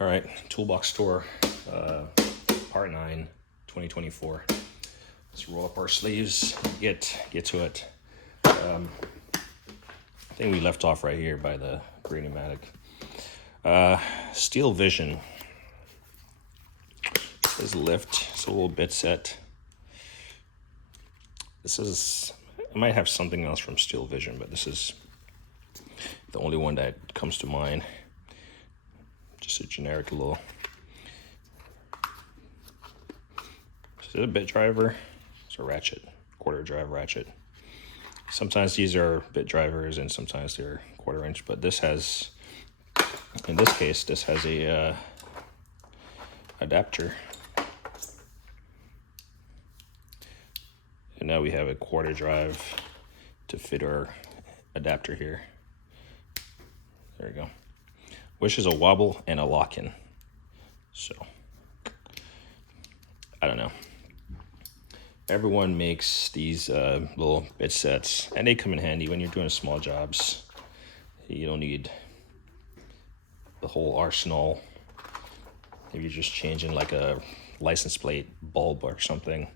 All right, Toolbox Store, Part 9, 2024. Let's roll up our sleeves, get to it. I think we left off right here by the green pneumatic. Steel Vision. It says lift. It's a little bit set. This is, I might have something else from Steel Vision, but this is the only one that comes to mind. Just a generic little. Is it a bit driver? It's a ratchet, quarter drive ratchet. Sometimes these are bit drivers and sometimes they're 1/4 inch, but this has, in this case, this has a adapter. And now we have a 1/4 drive to fit our adapter here. There we go. Which is a wobble and a lock-in. So, I don't know. Everyone makes these little bit sets, and they come in handy when you're doing small jobs. You don't need the whole arsenal. If you're just changing like a license plate bulb or something,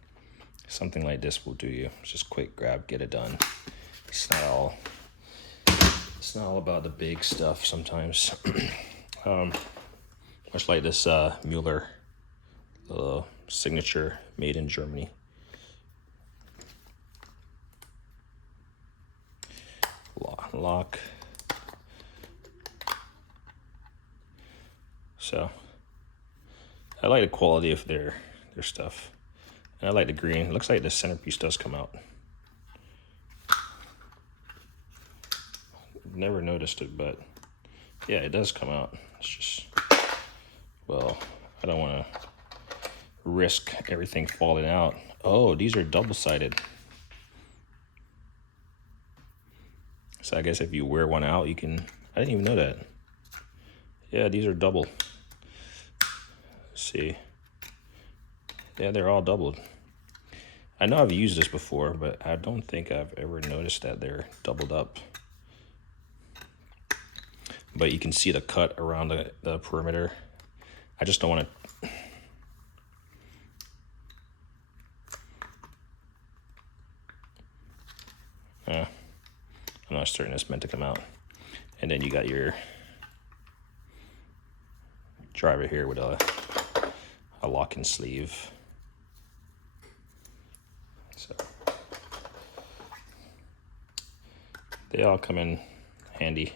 something like this will do you. Just quick grab, get it done. It's not all about the big stuff sometimes. Much like this Mueller signature made in Germany. Lock. So I like the quality of their stuff. And I like the green. It looks like the centerpiece does come out. Never noticed it, but yeah, it does come out. It's just, well, I don't want to risk everything falling out. Oh, these are double-sided. So I guess if you wear one out, you can, I didn't even know that. Yeah, these are double. Let's see. Yeah, they're all doubled. I know I've used this before, but I don't think I've ever noticed that they're doubled up. But you can see the cut around the perimeter. I just don't want to. I'm not certain it's meant to come out. And then you got your driver here with a lock-in sleeve. So they all come in handy.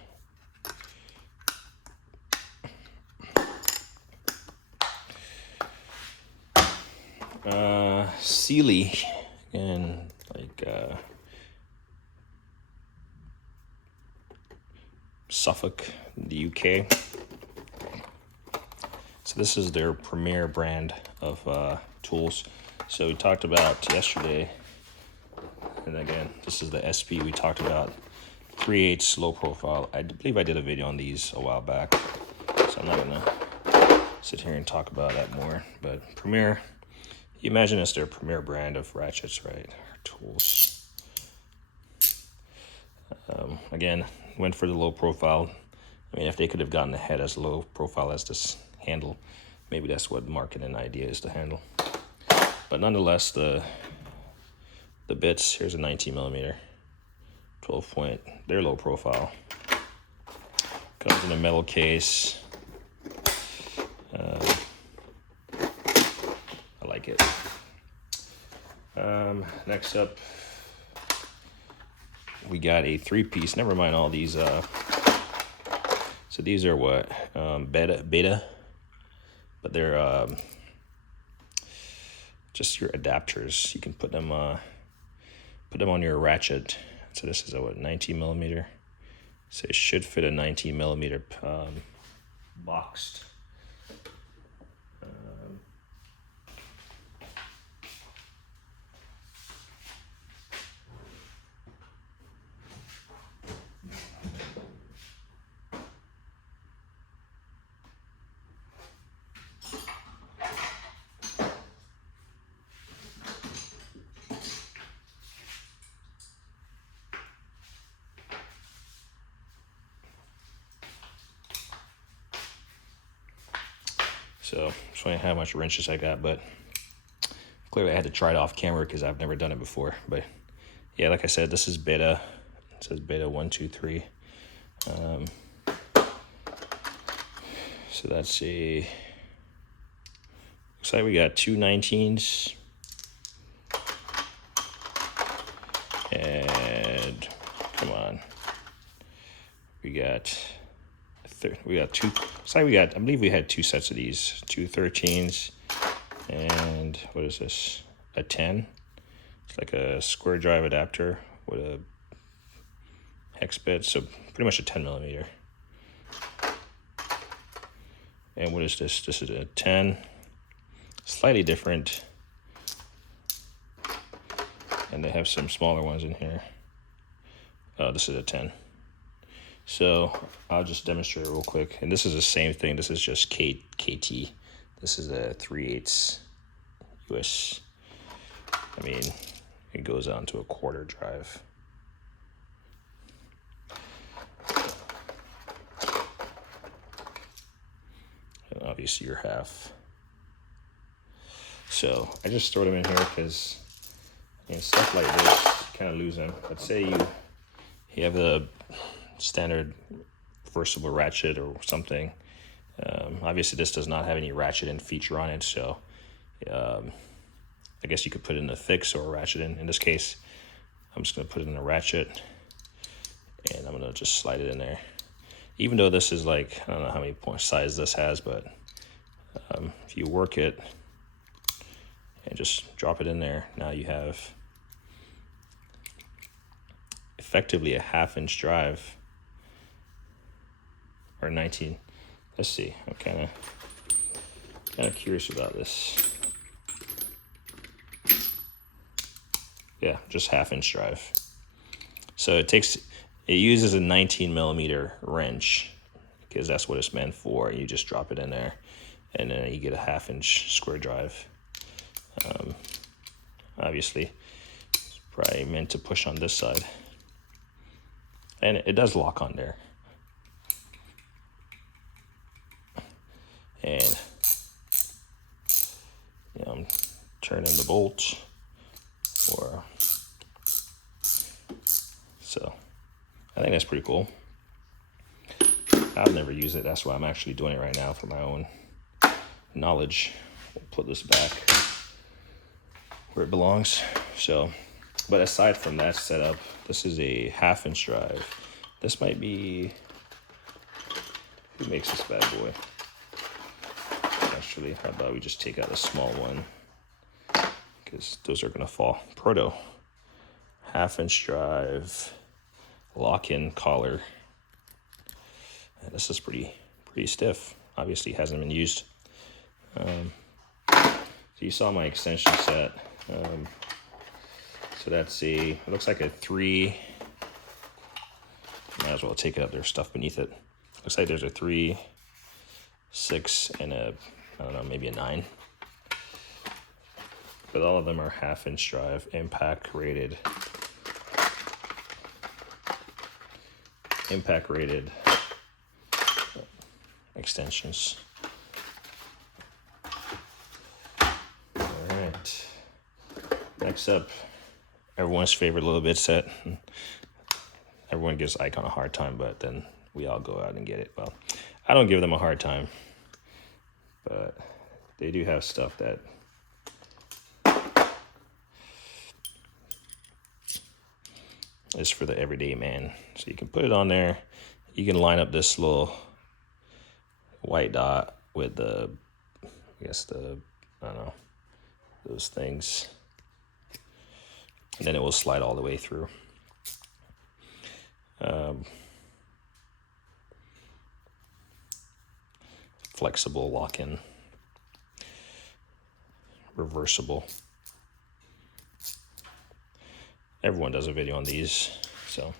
Sealy, and like Suffolk, the UK. So this is their premier brand of tools. So we talked about yesterday, and again, this is the SP we talked about, 3/8 low profile. I believe I did a video on these a while back, so I'm not gonna sit here and talk about that more. But premier, you imagine it's their premier brand of ratchets, right? Tools. Again, went for the low profile. I mean, if they could have gotten the head as low profile as this handle, maybe that's what the marketing idea is to handle. But nonetheless, the bits, here's a 19mm, 12 point. They're low profile. Comes in a metal case. I like it. Next up, we got a 3-piece. Never mind all these. So these are what? Beta, but they're just your adapters. You can put them on your ratchet. So this is a what, 19mm. So it should fit a 19mm boxed. So showing how much wrenches I got, but clearly I had to try it off camera because I've never done it before. But yeah, like I said, this is beta. It says beta 1, 2, 3. So that's a, looks like we got two 19s. And come on, we got two. It's like I believe we had two sets of these, two 13s, and what is this? A 10. It's like a square drive adapter with a hex bit, so pretty much a 10 millimeter. And what is this? This is a 10, slightly different. And they have some smaller ones in here. This is a 10. So I'll just demonstrate real quick. And this is the same thing. This is just KT. This is a 3/8 US. I mean, it goes on to a quarter drive. And obviously your half. So I just throw them in here because stuff like this, you kind of lose them. Let's say you have a standard reversible ratchet or something. Obviously this does not have any ratchet feature on it, so I guess you could put it in a fix or a ratchet in this case. I'm just going to put it in a ratchet, and I'm going to just slide it in there. Even though this is like, I don't know how many point size this has, but if you work it and just drop it in there, now you have effectively a 1/2-inch drive, or 19. Let's see. I'm kind of curious about this. Yeah, just 1/2-inch drive. So it uses a 19 millimeter wrench because that's what it's meant for. You just drop it in there, and then you get a 1/2-inch square drive. Obviously, it's probably meant to push on this side. And it does lock on there. And I'm turning the bolt, so I think that's pretty cool. I've never used it. That's why I'm actually doing it right now for my own knowledge. We'll put this back where it belongs. So, but aside from that setup, this is a 1/2-inch drive. This might be, who makes this bad boy? Actually, how about we just take out the small one, because those are gonna fall. Proto, 1/2-inch drive, lock-in collar. And this is pretty stiff. Obviously hasn't been used. So you saw my extension set. So that's it looks like a 3. Might as well take out their stuff beneath it. Looks like there's a 3, 6, and I don't know, maybe a 9. But all of them are 1/2-inch drive, impact rated extensions. All right. Next up, everyone's favorite little bit set. Everyone gives Icon a hard time, but then we all go out and get it. Well, I don't give them a hard time, but they do have stuff that is for the everyday man. So you can put it on there. You can line up this little white dot with I don't know, those things. And then it will slide all the way through. Flexible lock-in, reversible. Everyone does a video on these, so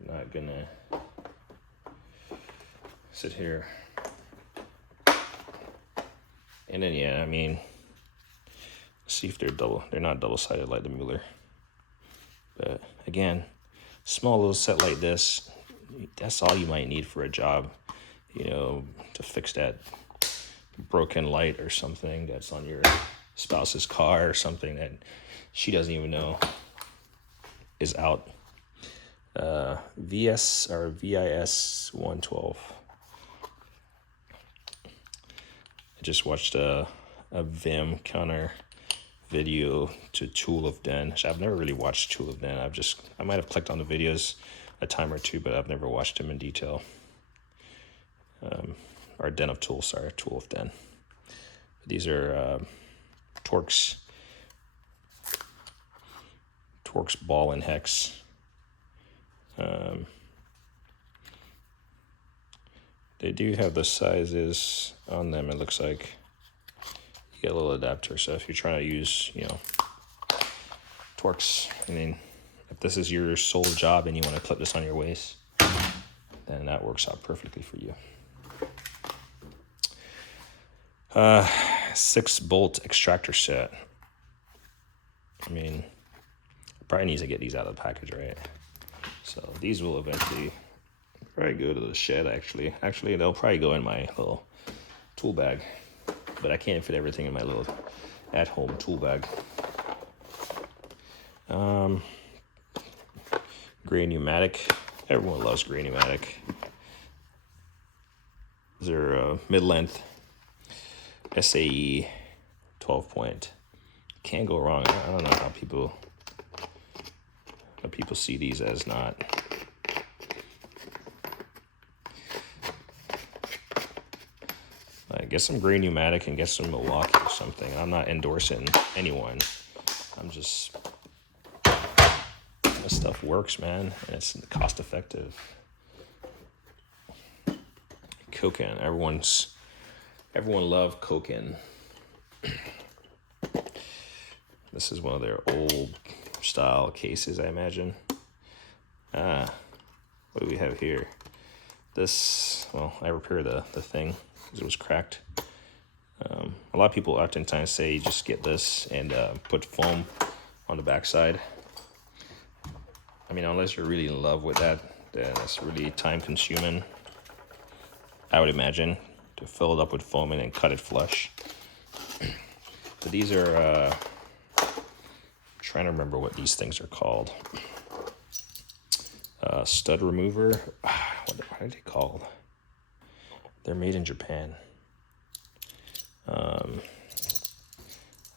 I'm not gonna sit here. And then yeah, I mean, see if they're not double-sided like the Mueller. But again, small little set like this, that's all you might need for a job, to fix that broken light or something that's on your spouse's car or something that she doesn't even know is out. VS or VIS 112. I just watched a Vim counter video to Tool of Den. I've never really watched Tool of Den. I might have clicked on the videos a time or two, but I've never watched them in detail. Or Den of Tools, sorry, Tool of Den. These are Torx ball and hex. They do have the sizes on them. It looks like you get a little adapter. So if you're trying to use, Torx, I mean, if this is your sole job and you want to clip this on your waist, then that works out perfectly for you. 6-bolt extractor set. I mean, probably needs to get these out of the package, right? So these will eventually probably go to the shed, actually. Actually, they'll probably go in my little tool bag, but I can't fit everything in my little at-home tool bag. Gray pneumatic. Everyone loves gray pneumatic. They're mid-length SAE 12-point. Can't go wrong. I don't know how people see these as not. Get some gray pneumatic and get some Milwaukee or something. I'm not endorsing anyone. I'm just, this stuff works, man, and it's cost effective. Koken, everyone loved Koken. This is one of their old style cases, I imagine. What do we have here? This, well, I repaired the thing because it was cracked. A lot of people oftentimes say just get this and put foam on the backside. I mean, unless you're really in love with that, then it's really time consuming, I would imagine, to fill it up with foam and then cut it flush. But these are, trying to remember what these things are called. Stud remover. What are they called? They're made in Japan. I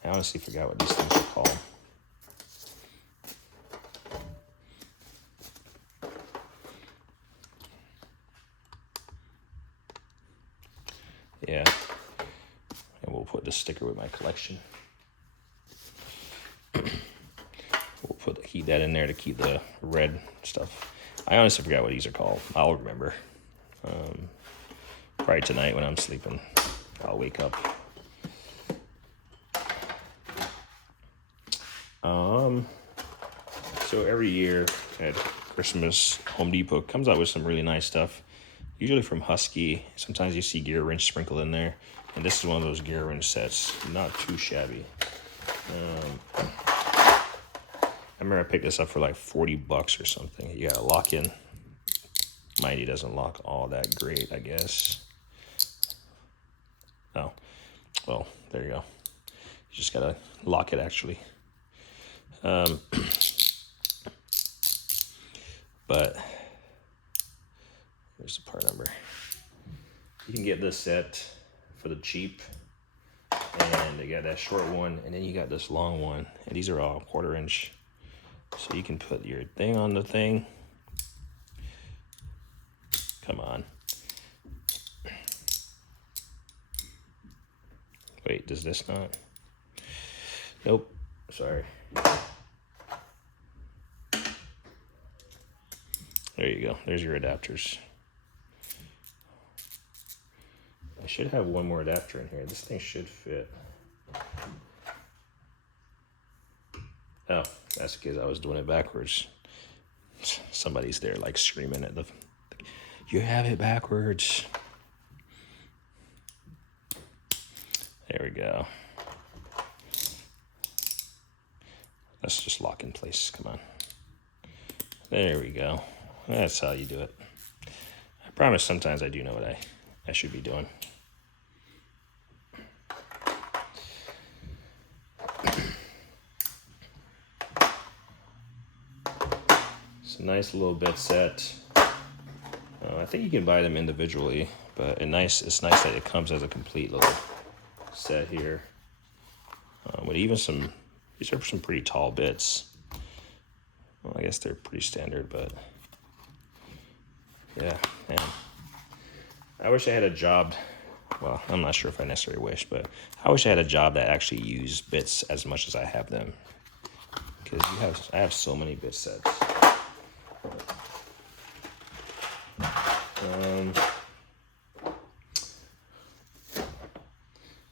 honestly forgot what these things are called. Yeah. And we'll put the sticker with my collection. We'll heat that in there to keep the red stuff. I honestly forgot what these are called. I'll remember. Probably tonight when I'm sleeping, I'll wake up. So every year at Christmas, Home Depot comes out with some really nice stuff. Usually from Husky. Sometimes you see gear wrench sprinkled in there. And this is one of those gear wrench sets. Not too shabby. I remember I picked this up for like $40 or something. You gotta lock in. Mind you, doesn't lock all that great, I guess. Oh, well, there you go. You just gotta lock it, actually. But here's the part number. You can get this set for the cheap, and they got that short one, and then you got this long one, and these are all 1/4 inch. So you can put your thing on the thing. Come on. Wait, does this not? Nope. Sorry. There you go. There's your adapters. I should have one more adapter in here. This thing should fit. Oh, that's because I was doing it backwards. Somebody's there like screaming at the, you have it backwards. There we go. Let's just lock in place. Come on. There we go. That's how you do it. I promise sometimes I do know what I should be doing. nice little bit set. I think you can buy them individually, but it's nice that it comes as a complete little set here. With even these are some pretty tall bits. Well, I guess they're pretty standard, but yeah, man. I wish I had a job. Well, I'm not sure if I necessarily wish, but I wish I had a job that actually used bits as much as I have them. Because I have so many bit sets.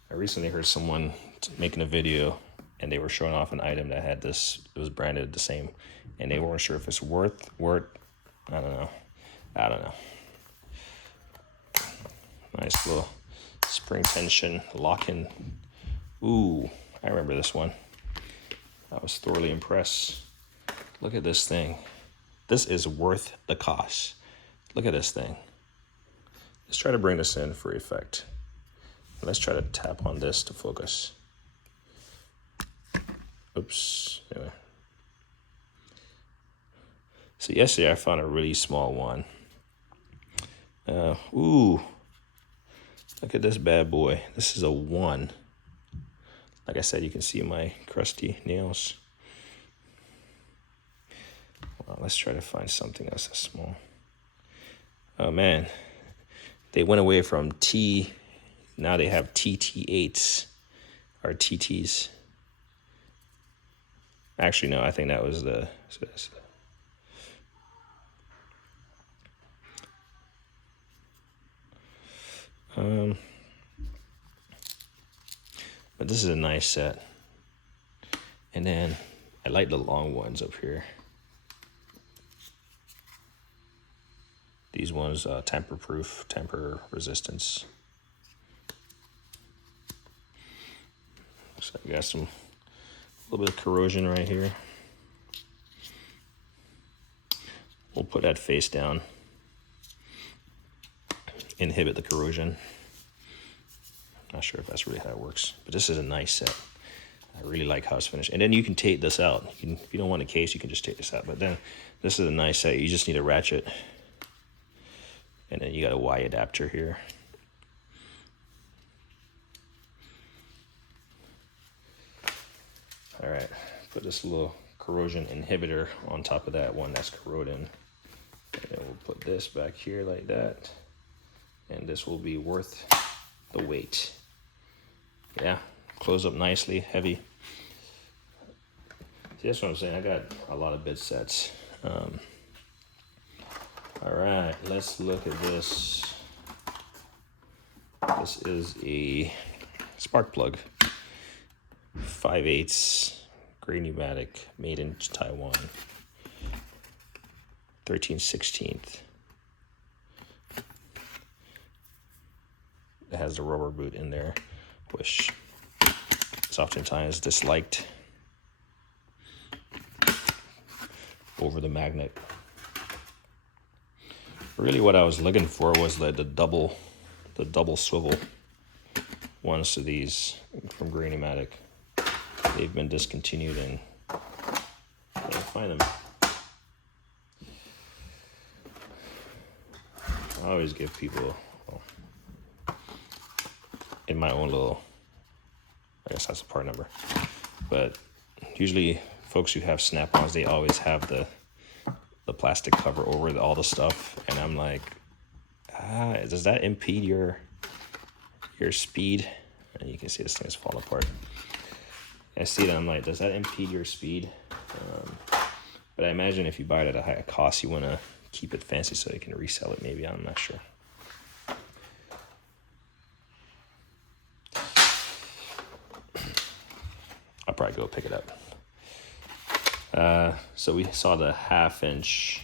I recently heard someone making a video, and they were showing off an item that had this. It was branded the same, and they weren't sure if it's worth. I don't know. Nice little spring tension lock-in. Ooh, I remember this one. I was thoroughly impressed. Look at this thing. This is worth the cost. Look at this thing. Let's try to bring this in for effect. Let's try to tap on this to focus. Oops. Anyway. So yesterday I found a really small one. Ooh. Look at this bad boy. This is a 1. Like I said, you can see my crusty nails. Well, let's try to find something else that's small. Oh man, they went away from T. Now they have TT8s or TTs. Actually, no, I think that was the. But this is a nice set. And then I like the long ones up here. These ones, tamper-proof, tamper resistance. So I got a little bit of corrosion right here. We'll put that face down. Inhibit the corrosion. Not sure if that's really how it works, but this is a nice set. I really like how it's finished. And then you can take this out. If you don't want a case, you can just take this out. But then this is a nice set. You just need a ratchet. And then you got a Y adapter here. All right, put this little corrosion inhibitor on top of that one that's corroding. And then we'll put this back here like that. And this will be worth the weight. Yeah, close up nicely, heavy. See, that's what I'm saying. I got a lot of bit sets. All right, let's look at this. This is a spark plug, 5/8 gray pneumatic, made in Taiwan, 13/16. It has the rubber boot in there, which is oftentimes disliked over the magnet. Really what I was looking for was the double swivel ones to these from Gray Pneumatic. They've been discontinued and I can't find them. I always give people, in my own little, I guess that's a part number, but usually folks who have snap-ons, they always have the plastic cover over all the stuff, and I'm like, does that impede your speed? And you can see this thing is falling apart. I see that, I'm like, does that impede your speed? But I imagine if you buy it at a high cost, you want to keep it fancy so you can resell it maybe, I'm not sure. I'll probably go pick it up. So we saw the 1/2 inch.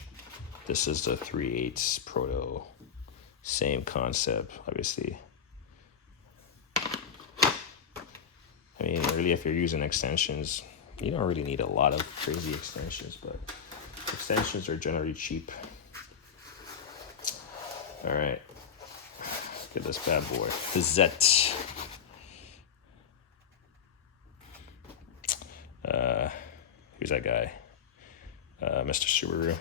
This is the 3/8 Proto. Same concept, obviously. I mean, really, if you're using extensions, you don't really need a lot of crazy extensions, but extensions are generally cheap. All right, look at this bad boy, the Zet. Who's that guy? Mr. Subaru.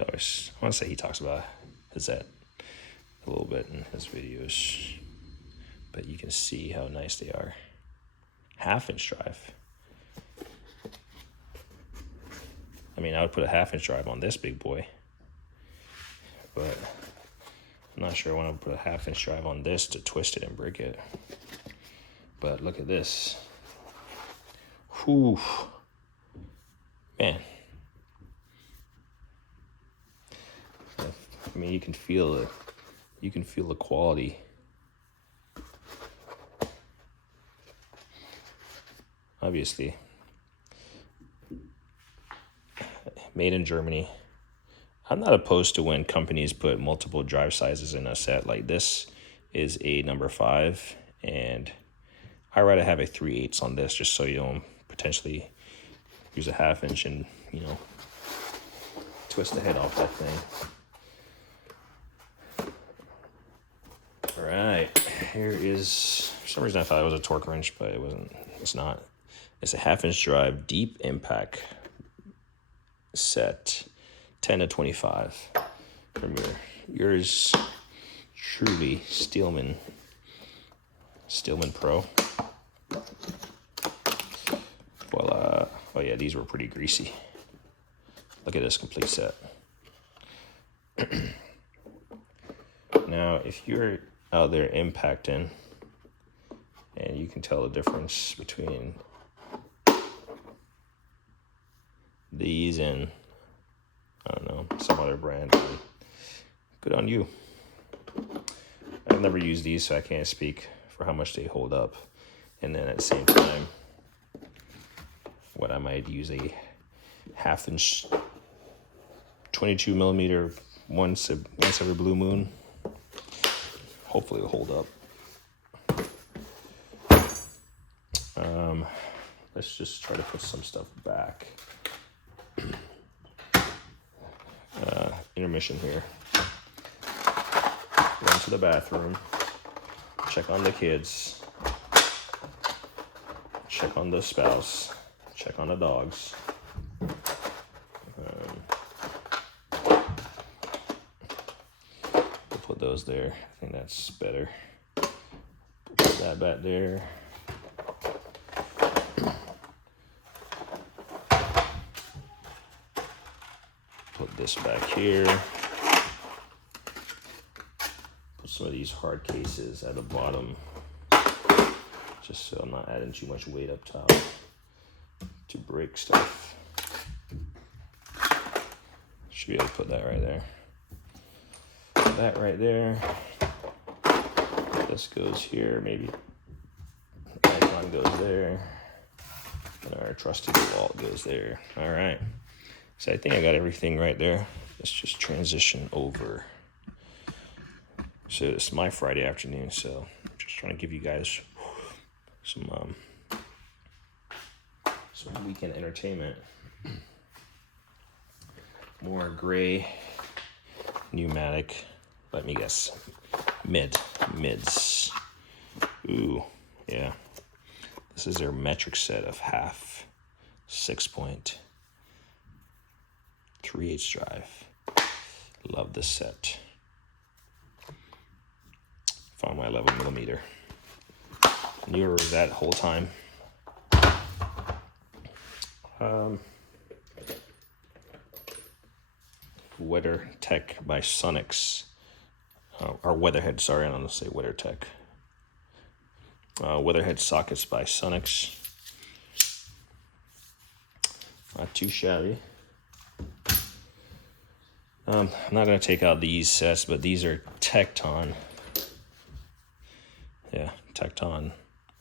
I want to say he talks about his that a little bit in his videos, but you can see how nice they are. 1/2-inch drive. I mean, I would put a 1/2-inch drive on this big boy, but I'm not sure I want to put a 1/2-inch drive on this to twist it and break it. But look at this. Whew. Man. I mean, you can feel it. You can feel the quality. Obviously. Made in Germany. I'm not opposed to when companies put multiple drive sizes in a set. Like this is a number 5, and I'd rather have a 3/8 on this, just so you don't potentially use a 1/2-inch and, you know, twist the head off that thing. All right, here is, for some reason I thought it was a torque wrench, but it wasn't. It's not. It's a 1/2-inch drive deep impact set, 10 to 25 from yours truly, Steelman Pro. Voila. Oh yeah, these were pretty greasy. Look at this complete set. Now, if you're out there impacting, and you can tell the difference between these and, I don't know, some other brand, good on you. I've never used these, so I can't speak for how much they hold up. And then at the same time, what I might use a 1/2-inch 22 millimeter once every blue moon. Hopefully it'll hold up. Let's just try to put some stuff back. Intermission here. Run to the bathroom. Check on the kids. Check on the spouse. Check on the dogs. We'll put those there. I think that's better. Put that back there. Put this back here. Put some of these hard cases at the bottom, just so I'm not adding too much weight up top to break stuff. Should be able to put that right there. Put that right there. This goes here, maybe. Icon goes there. And our trusty DeWalt goes there. All right. So I think I got everything right there. Let's just transition over. So it's my Friday afternoon, so I'm just trying to give you guys some weekend entertainment. More gray pneumatic. Let me guess. Mids. Ooh, yeah. This is their metric set of 1/2 6-point 3/8 drive. Love this set. Found my 11 millimeter. Newer that whole time. WeatherTech by Sonix. Or Weatherhead, sorry, I don't want to say WeatherTech. Weatherhead sockets by Sonix. Not too shabby. I'm not going to take out these sets, but these are Tecton. Yeah, Tecton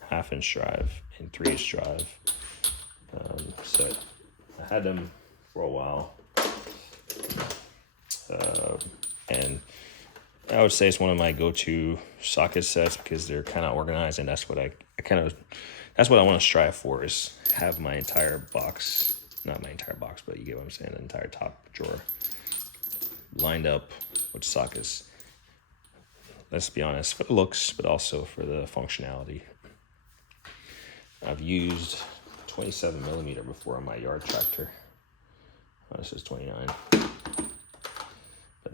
1/2-inch drive and 3/8 drive. So I had them for a while. And I would say it's one of my go-to socket sets because they're kind of organized, and that's what that's what I want to strive for, is have my entire box, not my entire box, but you get what I'm saying, the entire top drawer lined up with sockets. Let's be honest, for the looks, but also for the functionality. I've used 27 millimeter before on my yard tractor. Oh, this is 29.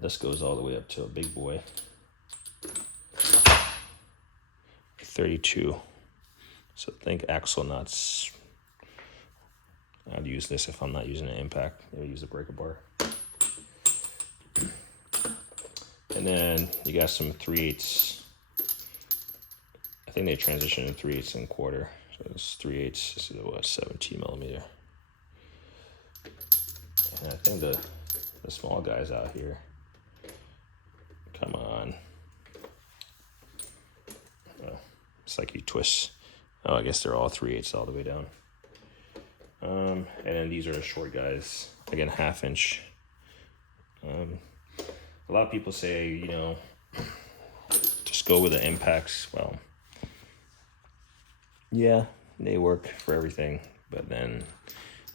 This goes all the way up to a big boy. 32. So think axle nuts. I'd use this if I'm not using an impact. Maybe use a breaker bar. And then you got some 3/8. I think they transition in 3/8 and quarter. So it's 3/8. This is what, 17 millimeter. And I think the small guys out here. Come on. It's like you twist. Oh, I guess they're all 3/8 all the way down. And then these are the short guys. Again, 1/2 inch. A lot of people say, you know, just go with the impacts. Well, yeah, they work for everything, but then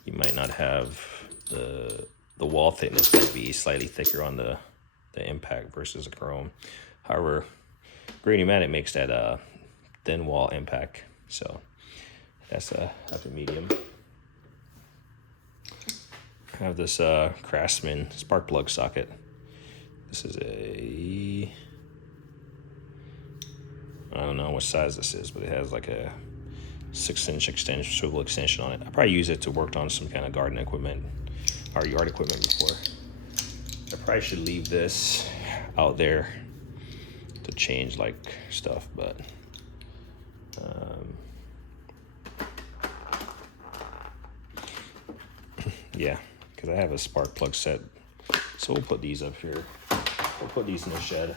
you might not have the wall thickness might be slightly thicker on the impact versus a chrome. However, Green Pneumatic makes that thin wall impact, so that's a medium. I have this Craftsman spark plug socket. This is I don't know what size this is, but it has like a 6-inch extension, swivel extension on it. I probably use it to work on some kind of garden equipment or yard equipment before. I probably should leave this out there to change like stuff, but yeah, because I have a spark plug set, so we'll put these up here. We'll put these in the shed.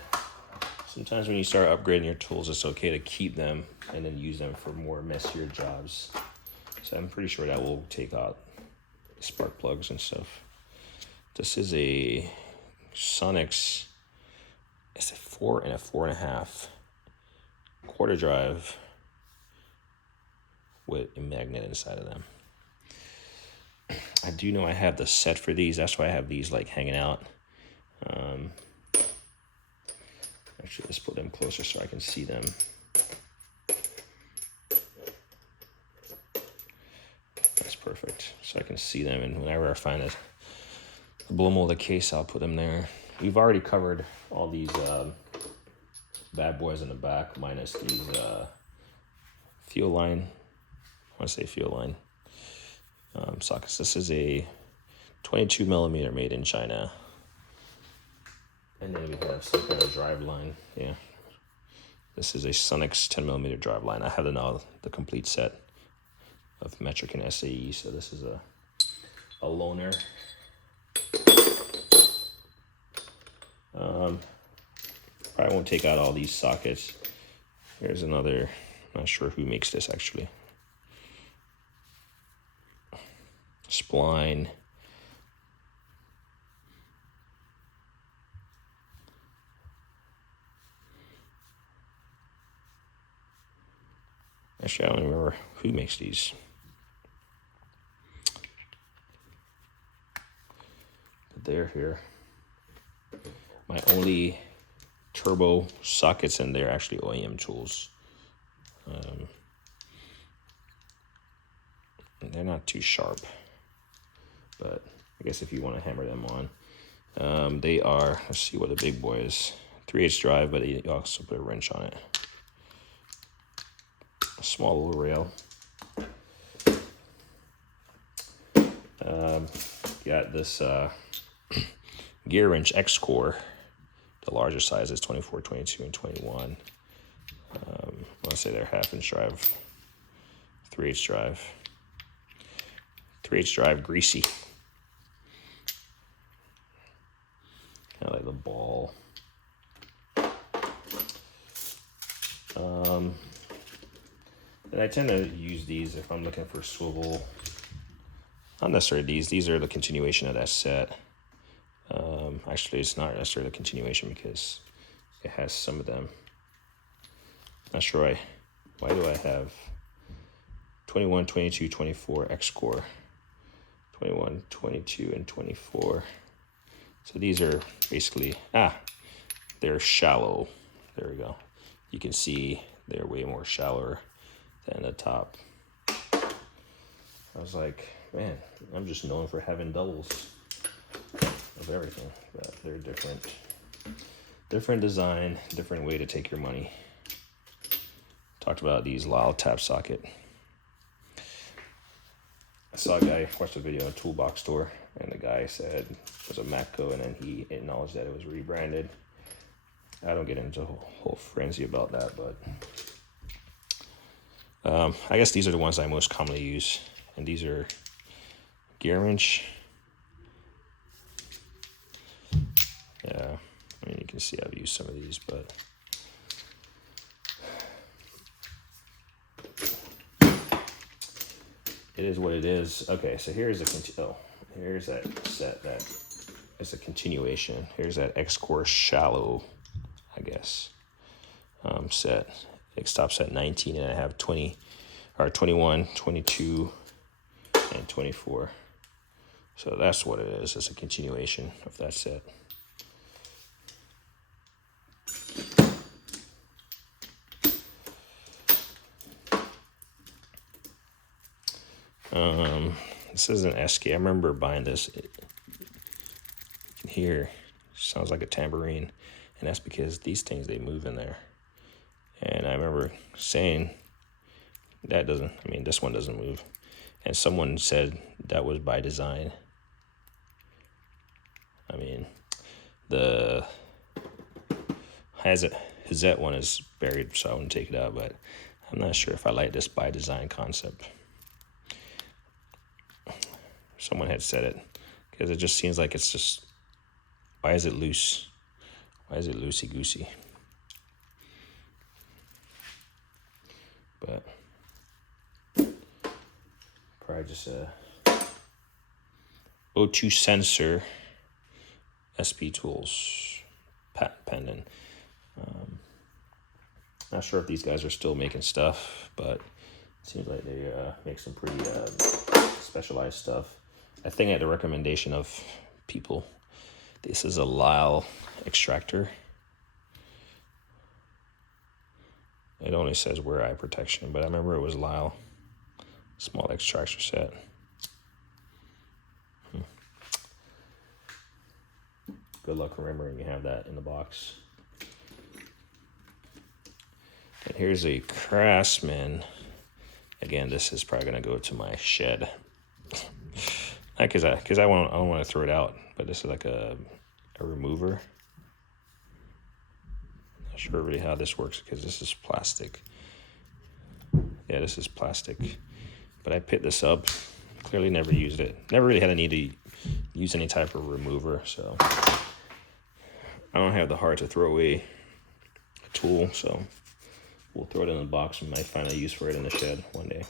Sometimes when you start upgrading your tools, it's okay to keep them and then use them for more messier jobs. So I'm pretty sure that will take out spark plugs and stuff. This is a Sonics. It's a 4 and a 4.5 quarter drive with a magnet inside of them. I do know I have the set for these. That's why I have these like hanging out. Actually, let's put them closer so I can see them. That's perfect. So I can see them, and whenever I find a blow molded case, I'll put them there. We've already covered all these bad boys in the back, minus these fuel line. I want to say fuel line sockets. This is a 22 millimeter made in China. And then we have some kind of drive line. Yeah. This is a Sonics 10 millimeter drive line. I have the complete set of metric and SAE. So this is a loaner. Probably won't take out all these sockets. Here's another, I'm not sure who makes this actually. Spline. Actually, I don't remember who makes these. But they're here. My only turbo sockets in there actually OEM tools. They're not too sharp, but I guess if you want to hammer them on, they are. Let's see what the big boy is. 3/8 drive, but you also put a wrench on it. A small little rail. Got this gear wrench X Core. The larger size is 24, 22, and 21. I want to say they're 1/2 inch drive, 3/8 drive. 3/8 drive, greasy. Kind of like the ball. And I tend to use these if I'm looking for swivel. Not necessarily these. These are the continuation of that set. Actually, it's not necessarily a continuation because it has some of them. Not sure why. Why do I have 21, 22, 24 X Core? 21, 22, and 24. So these are basically, they're shallow. There we go. You can see they're way more shallower than the top. I was like, man, I'm just known for having doubles. of everything, but they're different design, different way to take your money. Talked about these Lyle tap socket. I saw a guy watch a video on a toolbox store, and the guy said it was a Matco, and then he acknowledged that it was rebranded. I don't get into a whole frenzy about that, but I guess these are the ones I most commonly use, and these are gear wrench. Yeah, I mean, you can see I've used some of these, but it is what it is. Okay, so here's here's that set that is a continuation. Here's that X-Core shallow, I guess, set. It stops at 19, and I have 20, or 21, 22, and 24. So that's what it is. It's a continuation of that set. This is an SK. I remember buying this. You can hear, sounds like a tambourine, and that's because these things, they move in there. And I remember saying that doesn't, I mean, this one doesn't move. And someone said that was by design. I mean, the Hazette one is buried, so I wouldn't take it out, but I'm not sure if I like this by design concept. Someone had said it, because it just seems like it's just, why is it loose? Why is it loosey-goosey? But probably just a O2 sensor SP Tools patent pending. Not sure if these guys are still making stuff, but it seems like they make some pretty specialized stuff. I think at the recommendation of people, this is a Lyle extractor. It only says wear eye protection, but I remember it was Lyle. Small extractor set. Good luck remembering you have that in the box. And here's a Craftsman. Again, this is probably gonna go to my shed. Not because I don't want to throw it out, but this is like a remover. Not sure really how this works because this is plastic. Yeah, this is plastic. But I picked this up. Clearly never used it. Never really had a need to use any type of remover, so I don't have the heart to throw away a tool, so we'll throw it in the box and might find a use for it in the shed one day.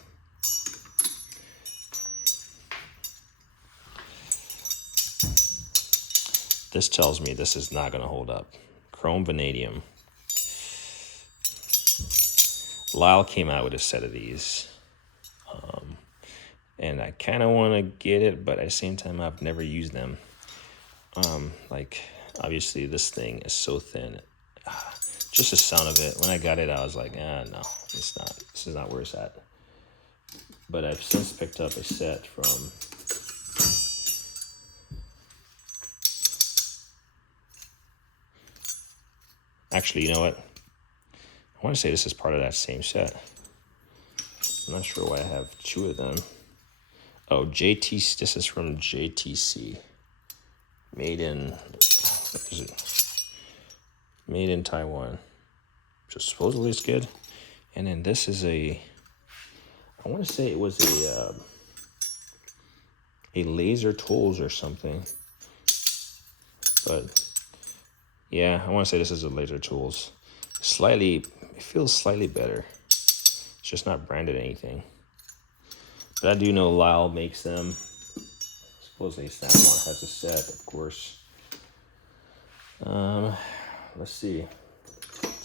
This tells me this is not going to hold up. Chrome vanadium. Lyle came out with a set of these. And I kind of want to get it, but at the same time, I've never used them. Like, obviously, this thing is so thin. Just the sound of it. When I got it, I was like, no, it's not. This is not where it's at. But I've since picked up a set from actually, you know what? I want to say this is part of that same set. I'm not sure why I have two of them. Oh, JTC. This is from JTC. Made in, what is it? Made in Taiwan. So supposedly it's good. And then this is I want to say it was a laser tools or something. But yeah, I want to say this is a laser tools. It feels slightly better. It's just not branded anything. But I do know Lyle makes them. Supposedly Snap-on has a set, of course. Let's see.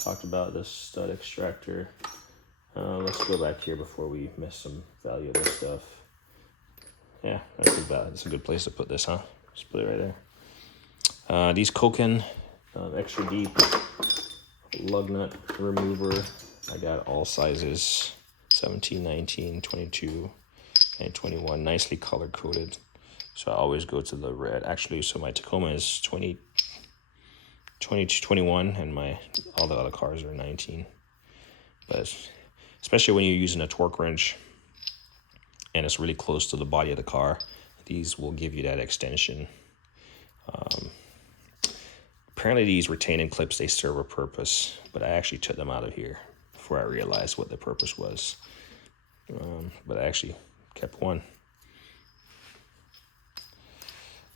Talked about the stud extractor. Let's go back here before we miss some valuable stuff. Yeah, that's a good place to put this, huh? Just put it right there. These Koken extra deep lug nut remover. I got all sizes, 17, 19, 22, and 21. Nicely color coded. So I always go to the red. Actually, so my Tacoma is 20 to 21, and all the other cars are 19. But especially when you're using a torque wrench and it's really close to the body of the car, these will give you that extension. Apparently these retaining clips, they serve a purpose, but I actually took them out of here before I realized what the purpose was. But I actually kept one.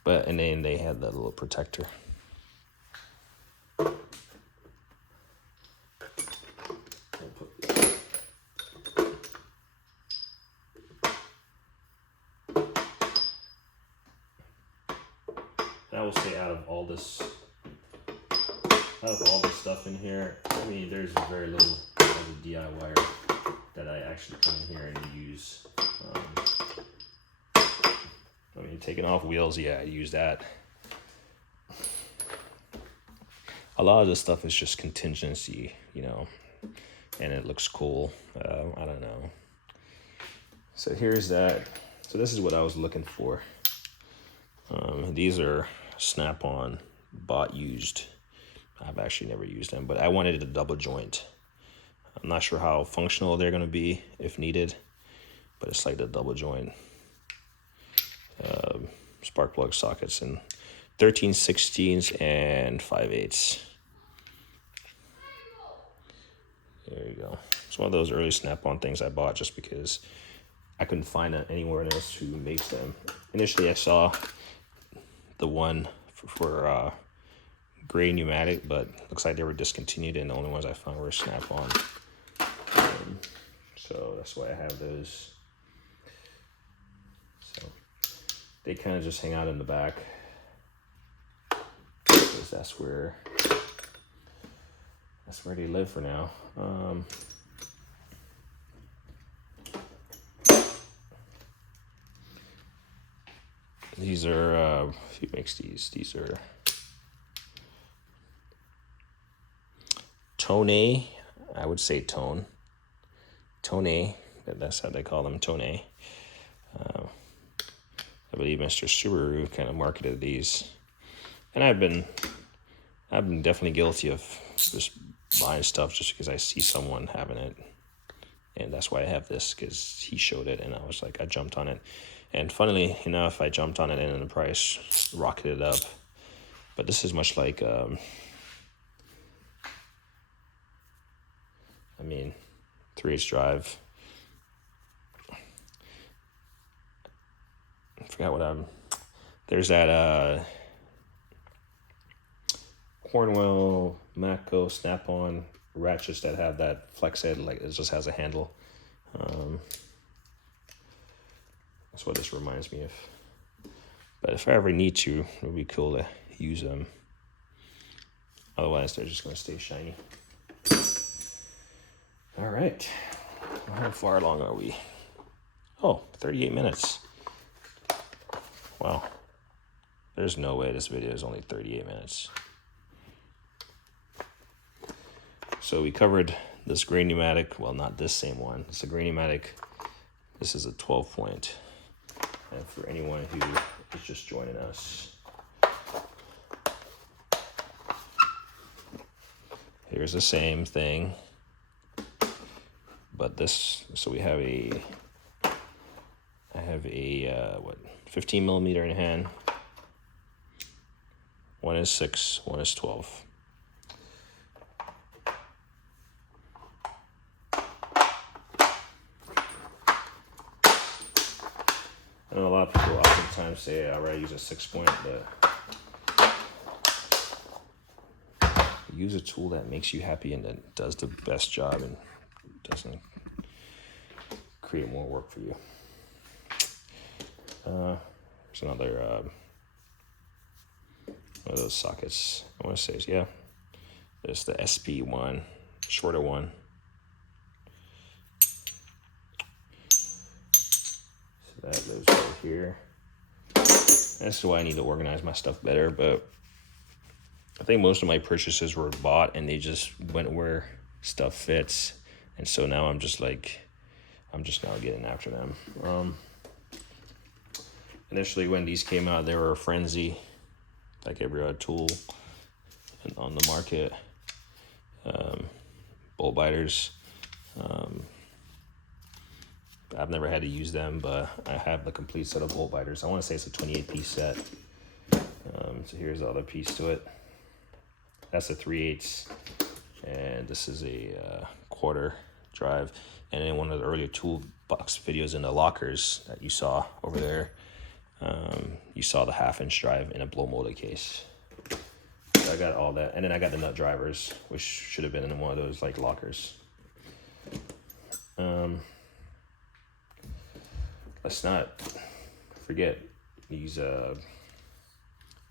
And then they had that little protector. And I will say, out of all this stuff in here, I mean, there's very little of the DIY that I actually come in here and use. I mean, taking off wheels, yeah, I use that. A lot of this stuff is just contingency, and it looks cool. I don't know. So here's that. So this is what I was looking for. These are Snap-on, bought used. I've actually never used them, but I wanted a double joint. I'm not sure how functional they're going to be if needed, but it's like the double joint spark plug sockets and 13/16 and 5/8. There you go. It's one of those early Snap-on things I bought just because I couldn't find anywhere else who makes them. Initially, I saw the one for gray pneumatic, but looks like they were discontinued, and the only ones I found were Snap-on. So that's why I have those. So they kind of just hang out in the back, because that's where they live for now. These are who makes these? These are Tone. I would say Tone. That's how they call them, Tone. I believe Mr. Subaru kind of marketed these, and I've been definitely guilty of just buying stuff just because I see someone having it, and that's why I have this, because he showed it, and I was like, I jumped on it, and funnily enough, I jumped on it, and the price rocketed up. But this is much like, 3H drive. I forgot what there's that Cornwell, Matco, Snap-on ratchets that have that flex head, like it just has a handle. That's what this reminds me of. But if I ever need to, it would be cool to use them. Otherwise, they're just going to stay shiny. All right. How far along are we? Oh, 38 minutes. Wow. There's no way this video is only 38 minutes. So we covered this gray pneumatic. Well, not this same one. It's a gray pneumatic. This is a 12-point. And for anyone who is just joining us, here's the same thing. But this, so I have a 15 millimeter in hand. One is 6, one is 12. I know a lot of people oftentimes say I'd rather use a 6-point, but use a tool that makes you happy and that does the best job and doesn't create more work for you. There's another one of those sockets. I want to say, yeah, there's the SP one, shorter one. So that lives right here. That's why I need to organize my stuff better, but I think most of my purchases were bought and they just went where stuff fits. And so now I'm just now getting after them. And Initially, when these came out, they were a frenzy, like every other tool on the market. Bolt biters. I've never had to use them, but I have the complete set of bolt biters. I want to say it's a 28-piece set. So here's the other piece to it. That's a 3/8, and this is a quarter drive. And in one of the earlier toolbox videos in the lockers that you saw over there, you saw the 1/2-inch drive in a blow molded case. So I got all that, and then I got the nut drivers, which should have been in one of those like lockers. Let's not forget these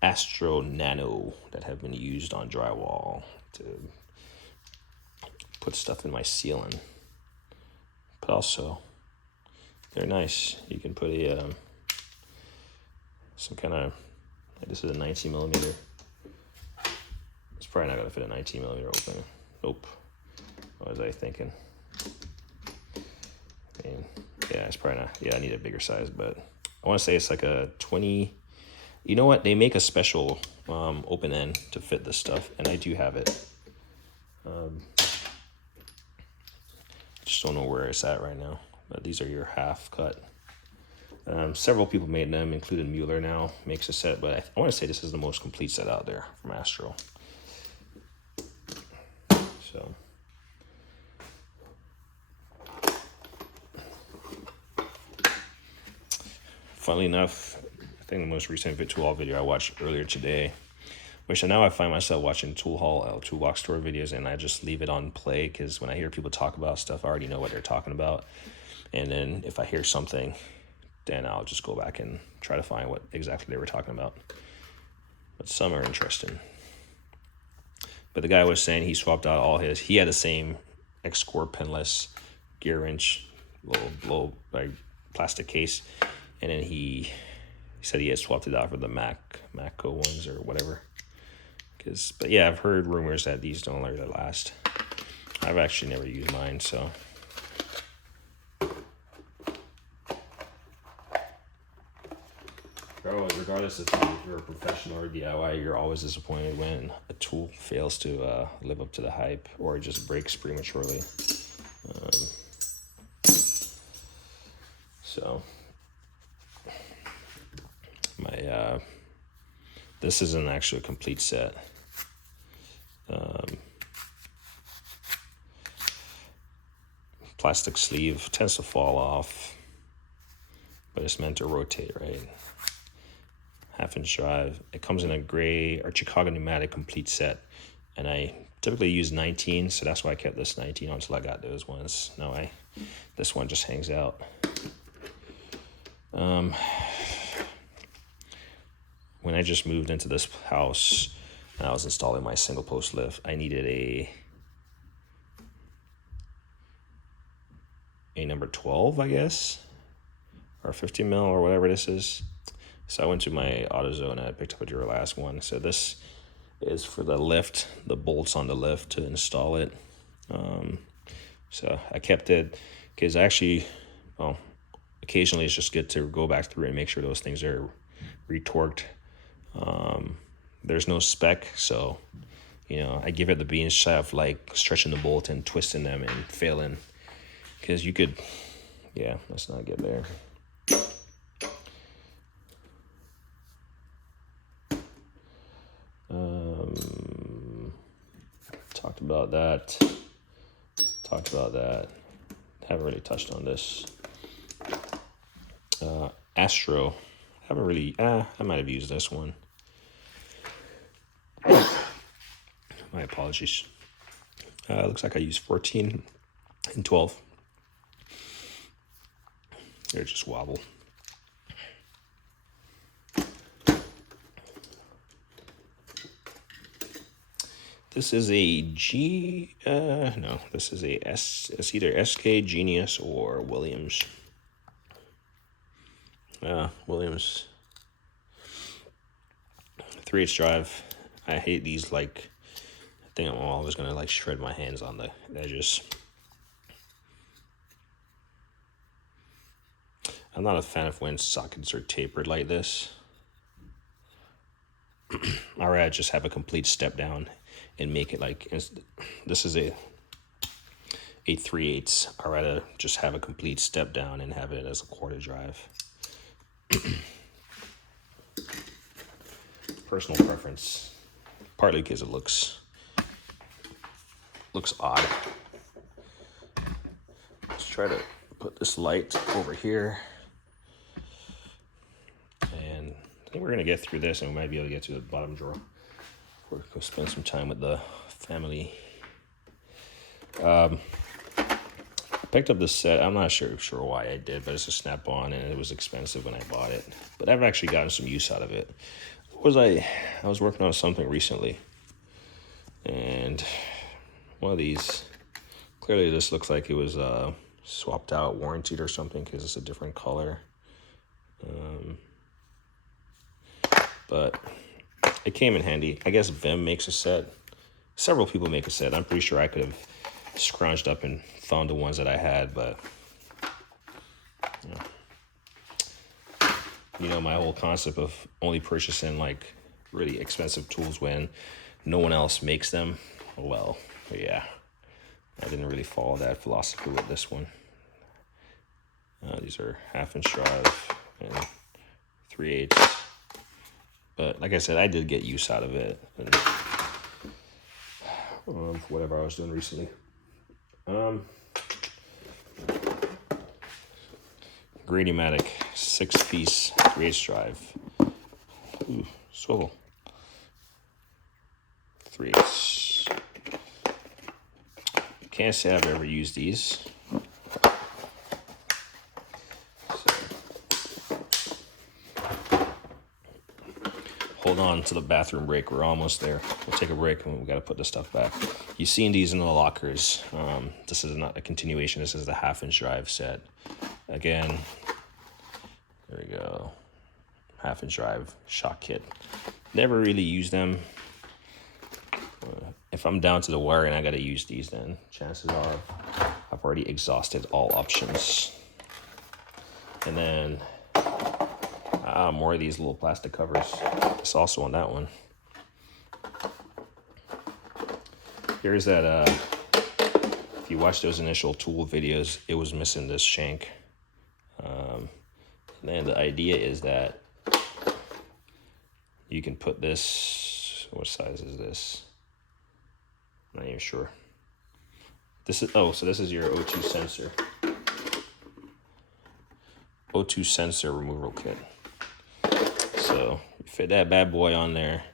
Astro Nano that have been used on drywall to put stuff in my ceiling. But also, they're nice. You can put a some kind of, this is a 19 millimeter. It's probably not gonna fit a 19 millimeter opening. Nope. What was I thinking? And yeah, it's probably not. Yeah, I need a bigger size, but I want to say it's like a 20. You know what? They make a special open end to fit this stuff, and I do have it. Just don't know where it's at right now. But these are your half cut. Several people made them, including Mueller now makes a set, but I want to say this is the most complete set out there from Astro. So. Funnily enough, I think the most recent tool haul video I watched earlier today, which now I find myself watching toolbox store videos, and I just leave it on play because when I hear people talk about stuff, I already know what they're talking about. And then if I hear something, then I'll just go back and try to find what exactly they were talking about. But some are interesting. But the guy was saying he swapped out all his, he had the same X-Core pinless gear wrench, little like plastic case. And then he said he had swapped it out for the Macco ones or whatever. But yeah, I've heard rumors that these don't really last. I've actually never used mine, so. Regardless if you're a professional or DIY, you're always disappointed when a tool fails to live up to the hype or it just breaks prematurely. So. This isn't actually a complete set. Plastic sleeve tends to fall off, but it's meant to rotate, right? 1/2-inch drive. It comes in a gray or Chicago pneumatic complete set, and I typically use 19, so that's why I kept this 19 until I got those ones. No, this one just hangs out. When I just moved into this house and I was installing my single post lift, I needed a number 12, I guess, or 50 mil or whatever this is. So I went to my AutoZone and I picked up a Duralast one. So this is for the lift, the bolts on the lift to install it. So I kept it because occasionally it's just good to go back through and make sure those things are retorqued. There's no spec, so I give it the beans shot of like stretching the bolt and twisting them and failing, because you could, let's not get there. Talked about that. Haven't really touched on this. Astro. Haven't really. I might have used this one. My apologies. Looks like I used 14 and 12. They're just wobble. This is a this is a S. It's either SK, Genius, or Williams. Williams 3/8 drive. I hate these. I think I'm always gonna shred my hands on the edges. I'm not a fan of when sockets are tapered like this. I'd rather just have a complete step down and make it like, this is a 3/8. I'd rather just have a complete step down and have it as a quarter drive. Personal preference, partly because it looks odd. Let's try to put this light over here, and I think we're gonna get through this, and we might be able to get to the bottom drawer. We're gonna spend some time with the family. I picked up this set. I'm not sure why I did, but it's a Snap-on, and it was expensive when I bought it. But I've actually gotten some use out of it. I was working on something recently, and one of these, clearly this looks like it was swapped out, warranted or something, because it's a different color. But it came in handy. I guess Vim makes a set. Several people make a set. I'm pretty sure I could have scrounged up and found the ones that I had, but my whole concept of only purchasing like really expensive tools when no one else makes them. Well, yeah, I didn't really follow that philosophy with this one. These are 1/2" drive and 3/8. But like I said, I did get use out of it, and whatever I was doing recently. Grady-Matic 6-piece 3/8 drive. Ooh, swivel. 3/8. Can't say I've ever used these. Hold on to the bathroom break. We're almost there. We'll take a break and we got to put this stuff back. You've seen these in the lockers. This is not a continuation. This is the 1/2" drive set. Again, there we go. 1/2" drive shock kit. Never really use them. If I'm down to the wire and I got to use these, then chances are I've already exhausted all options. And then more of these little plastic covers. It's also on that one. Here's that, if you watch those initial tool videos, it was missing this shank. And then the idea is that you can put this, what size is this? I'm not even sure. This is, so this is your O2 sensor. O2 sensor removal kit. So you fit that bad boy on there,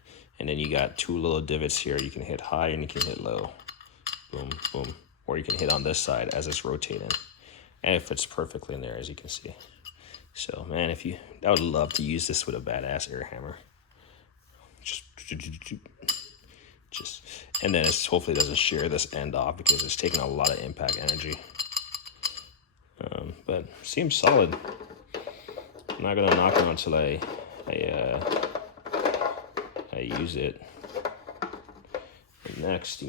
and then you got 2 little divots here. You can hit high and you can hit low. Boom, boom. Or you can hit on this side as it's rotating. And it fits perfectly in there, as you can see. So, man, I would love to use this with a badass air hammer. Just, and then it's hopefully doesn't shear this end off because it's taking a lot of impact energy. But seems solid. I'm not gonna knock it until I use it. And next,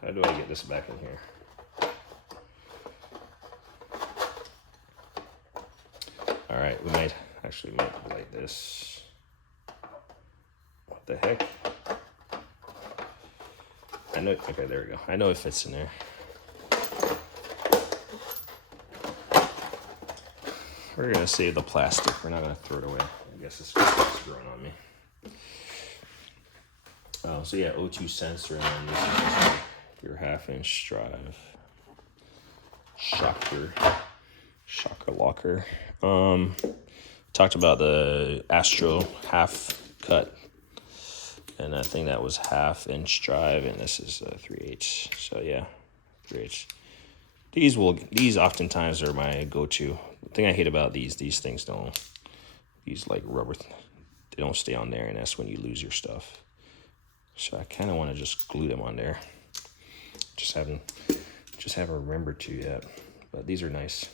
how do I get this back in here? All right, we might actually make it like this. What the heck? I know, okay, there we go. I know it fits in there. We're gonna save the plastic. We're not gonna throw it away. I guess it's growing on me. So yeah, O2 sensor, and then this is just your 1/2" drive. Shocker locker. Talked about the Astro half cut, and I think that was 1/2" drive, and this is 3/8. So yeah, 3/8. These oftentimes are my go-to. The thing I hate about these things these like rubber, they don't stay on there, and that's when you lose your stuff. So I kind of want to just glue them on there. Just haven't remembered to yet, but these are nice.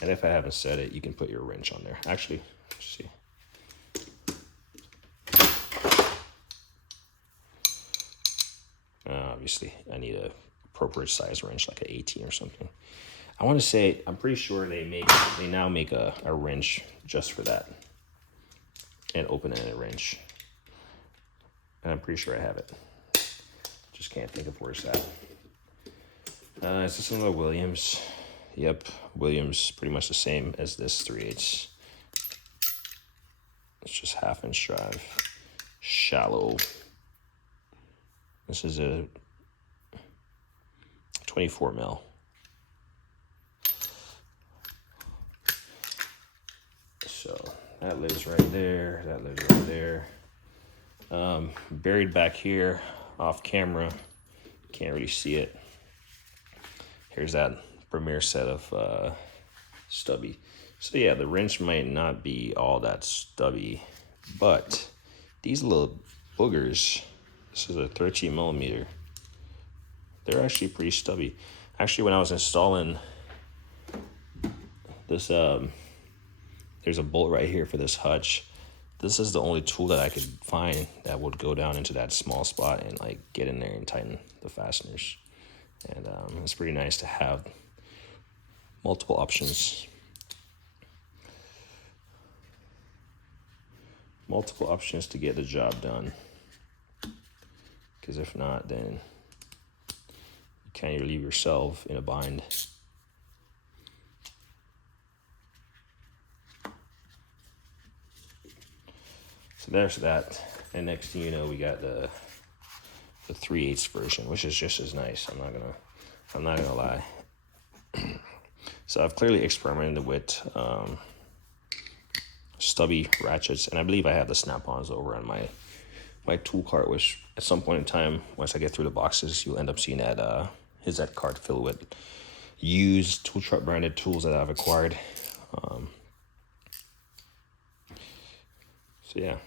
And if I haven't said it, you can put your wrench on there. Actually, let's see. Obviously, I need a appropriate size wrench, like an 18 or something. I want to say, I'm pretty sure they now make a wrench just for that, an open-ended wrench, and I'm pretty sure I have it. Just can't think of where it's at. Is this another Williams? Yep, Williams, pretty much the same as this 3/8. It's just 1/2 inch drive, shallow. This is a 24 mil. So that lives right there. That lives right there. Buried back here, off camera. Can't really see it. Here's that Premier set of Stubby. So yeah, the wrench might not be all that stubby, but these little boogers, this is a 13 millimeter. They're actually pretty stubby. Actually, when I was installing this, there's a bolt right here for this hutch. This is the only tool that I could find that would go down into that small spot and like get in there and tighten the fasteners. And it's pretty nice to have multiple options. Multiple options to get the job done. Because if not, then you kind of leave yourself in a bind. So there's that. And next thing you know, we got the 3/8 version, which is just as nice. I'm not gonna lie. So I've clearly experimented with stubby ratchets, and I believe I have the snap-ons over on my tool cart, which at some point in time, once I get through the boxes, you'll end up seeing that cart filled with used tool truck branded tools that I've acquired. So yeah.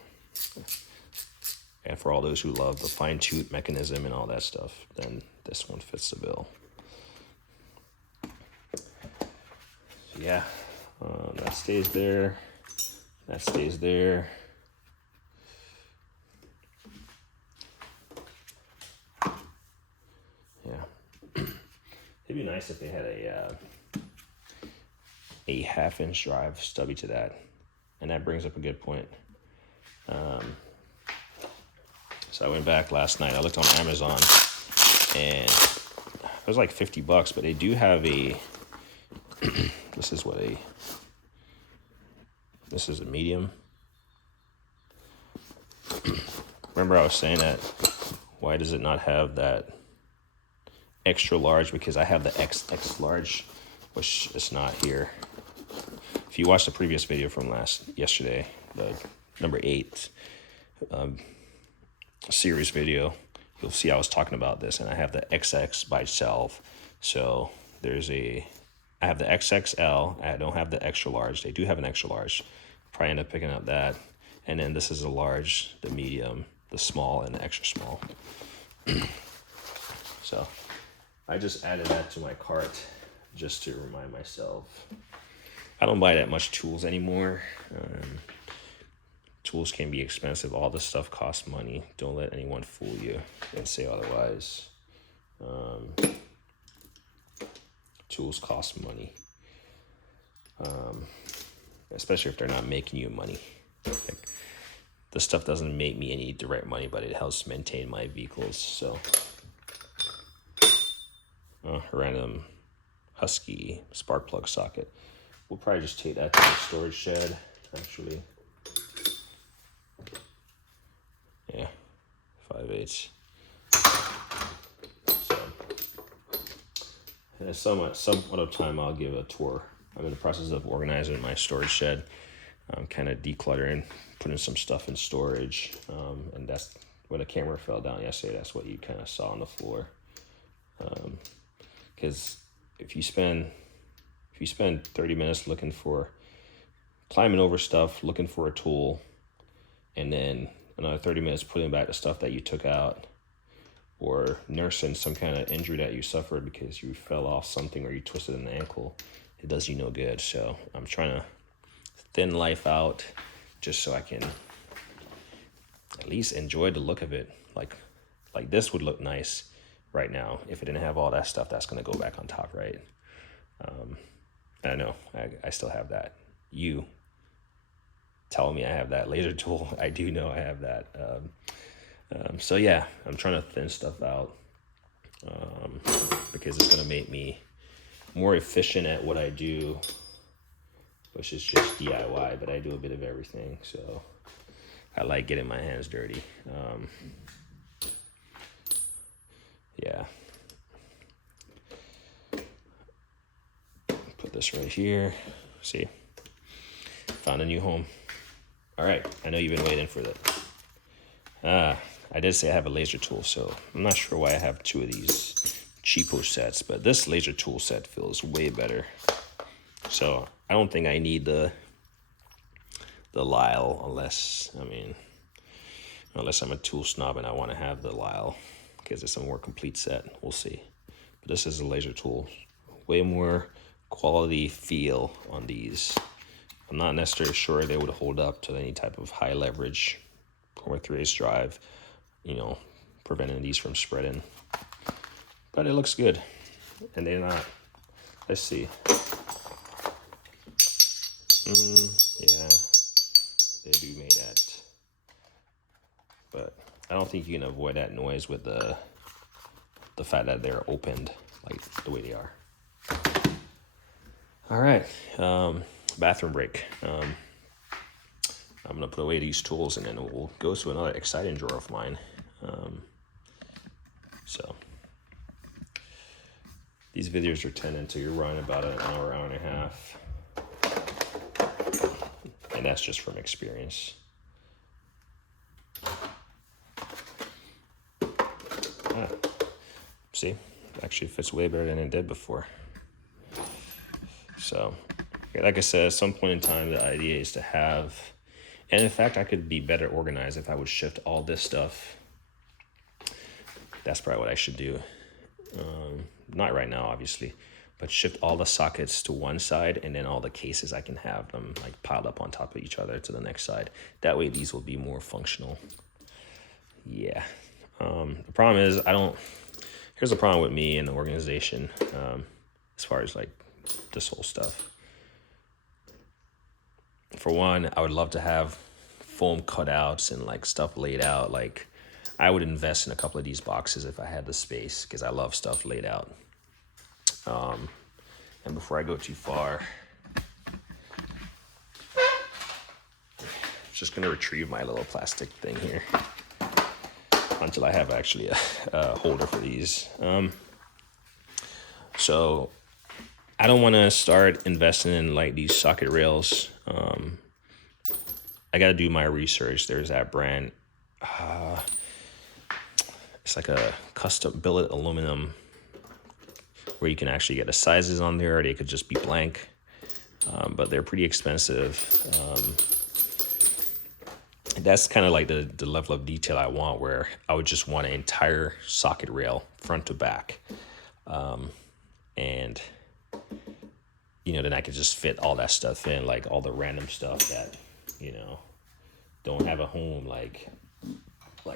And for all those who love the fine tooth mechanism and all that stuff, then this one fits the bill. So yeah, that stays there. That stays there. Yeah. It'd be nice if they had a 1/2 inch drive stubby to that. And that brings up a good point. So I went back last night. I looked on Amazon, and it was like $50, but they do have a. This is a medium. Remember I was saying that, why does it not have that extra large? Because I have the XX large, which is not here. If you watched the previous video from yesterday, the number 8 series video, you'll see I was talking about this, and I have the XX by itself. So I have the XXL. I don't have the extra large. They do have an extra large. Probably end up picking up that. And then this is a large, the medium, the small, and the extra small. So I just added that to my cart just to remind myself. I don't buy that much tools anymore. Tools can be expensive. All this stuff costs money. Don't let anyone fool you and say otherwise. Tools cost money, especially if they're not making you money. Like, this stuff doesn't make me any direct money, but it helps maintain my vehicles. So, random Husky spark plug socket. We'll probably just take that to the storage shed, actually. Yeah, 5/8. And some other time I'll give a tour. I'm in the process of organizing my storage shed. I'm kind of decluttering, putting some stuff in storage. And that's when the camera fell down yesterday. That's what you kind of saw on the floor. Because if you spend 30 minutes climbing over stuff, looking for a tool, and then another 30 minutes putting back the stuff that you took out, or nursing some kind of injury that you suffered because you fell off something or you twisted an ankle, it does you no good. So I'm trying to thin life out just so I can at least enjoy the look of it. Like this would look nice right now. If it didn't have all that stuff, that's going to go back on top, right? I know I still have that. You tell me I have that laser tool. I do know I have that. So yeah, I'm trying to thin stuff out because it's going to make me more efficient at what I do, which is just DIY, but I do a bit of everything. So I like getting my hands dirty. Yeah. Put this right here. See, found a new home. All right, I know you've been waiting for that. I did say I have a laser tool, so I'm not sure why I have two of these cheapo sets, but this laser tool set feels way better. So I don't think I need the Lyle unless I'm a tool snob and I want to have the Lyle because it's a more complete set. We'll see. But this is a laser tool. Way more quality feel on these. I'm not necessarily sure they would hold up to any type of high leverage or 3/8 drive, preventing these from spreading. But it looks good. And they're not, let's see. Yeah, they do make that. But I don't think you can avoid that noise with the fact that they're opened like the way they are. All right, bathroom break. I'm gonna put away these tools and then we'll go to another exciting drawer of mine. So these videos are tending to run about an hour and a half. And that's just from experience. See, actually fits way better than it did before. So, like I said, at some point in time, the idea is to have, and in fact, I could be better organized if I would shift all this stuff. That's probably what I should do. Not right now, obviously, but shift all the sockets to one side and then all the cases, I can have them like piled up on top of each other to the next side. That way these will be more functional. Yeah. The problem is here's the problem with me and the organization as far as like this whole stuff. For one, I would love to have foam cutouts and like stuff laid out. Like I would invest in a couple of these boxes if I had the space because I love stuff laid out. And before I go too far, I'm just gonna retrieve my little plastic thing here until I have actually a holder for these. So I don't want to start investing in like these socket rails. I got to do my research. There's that brand. It's like a custom billet aluminum where you can actually get the sizes on there, or they could just be blank. But they're pretty expensive. That's kind of like the level of detail I want, where I would just want an entire socket rail front to back. And then I could just fit all that stuff in, like all the random stuff that, don't have a home, like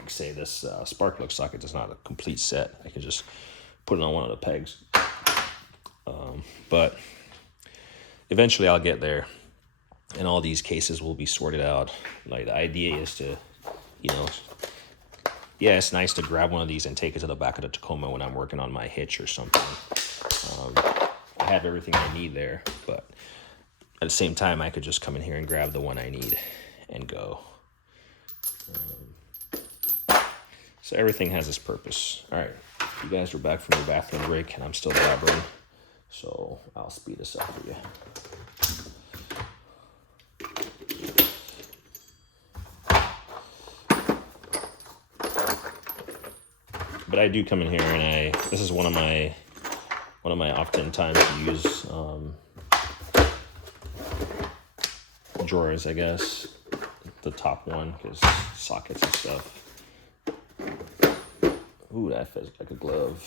say this spark plug socket is not a complete set. I can just put it on one of the pegs. But eventually I'll get there and all these cases will be sorted out. Like the idea is to, it's nice to grab one of these and take it to the back of the Tacoma when I'm working on my hitch or something. I have everything I need there, but at the same time, I could just come in here and grab the one I need and go. So everything has its purpose. All right, you guys are back from your bathroom break, and I'm still blabbering, so I'll speed this up for you. But I do come in here, and this is one of my oftentimes used drawers, I guess. The top one, because sockets and stuff. Ooh, that feels like a glove.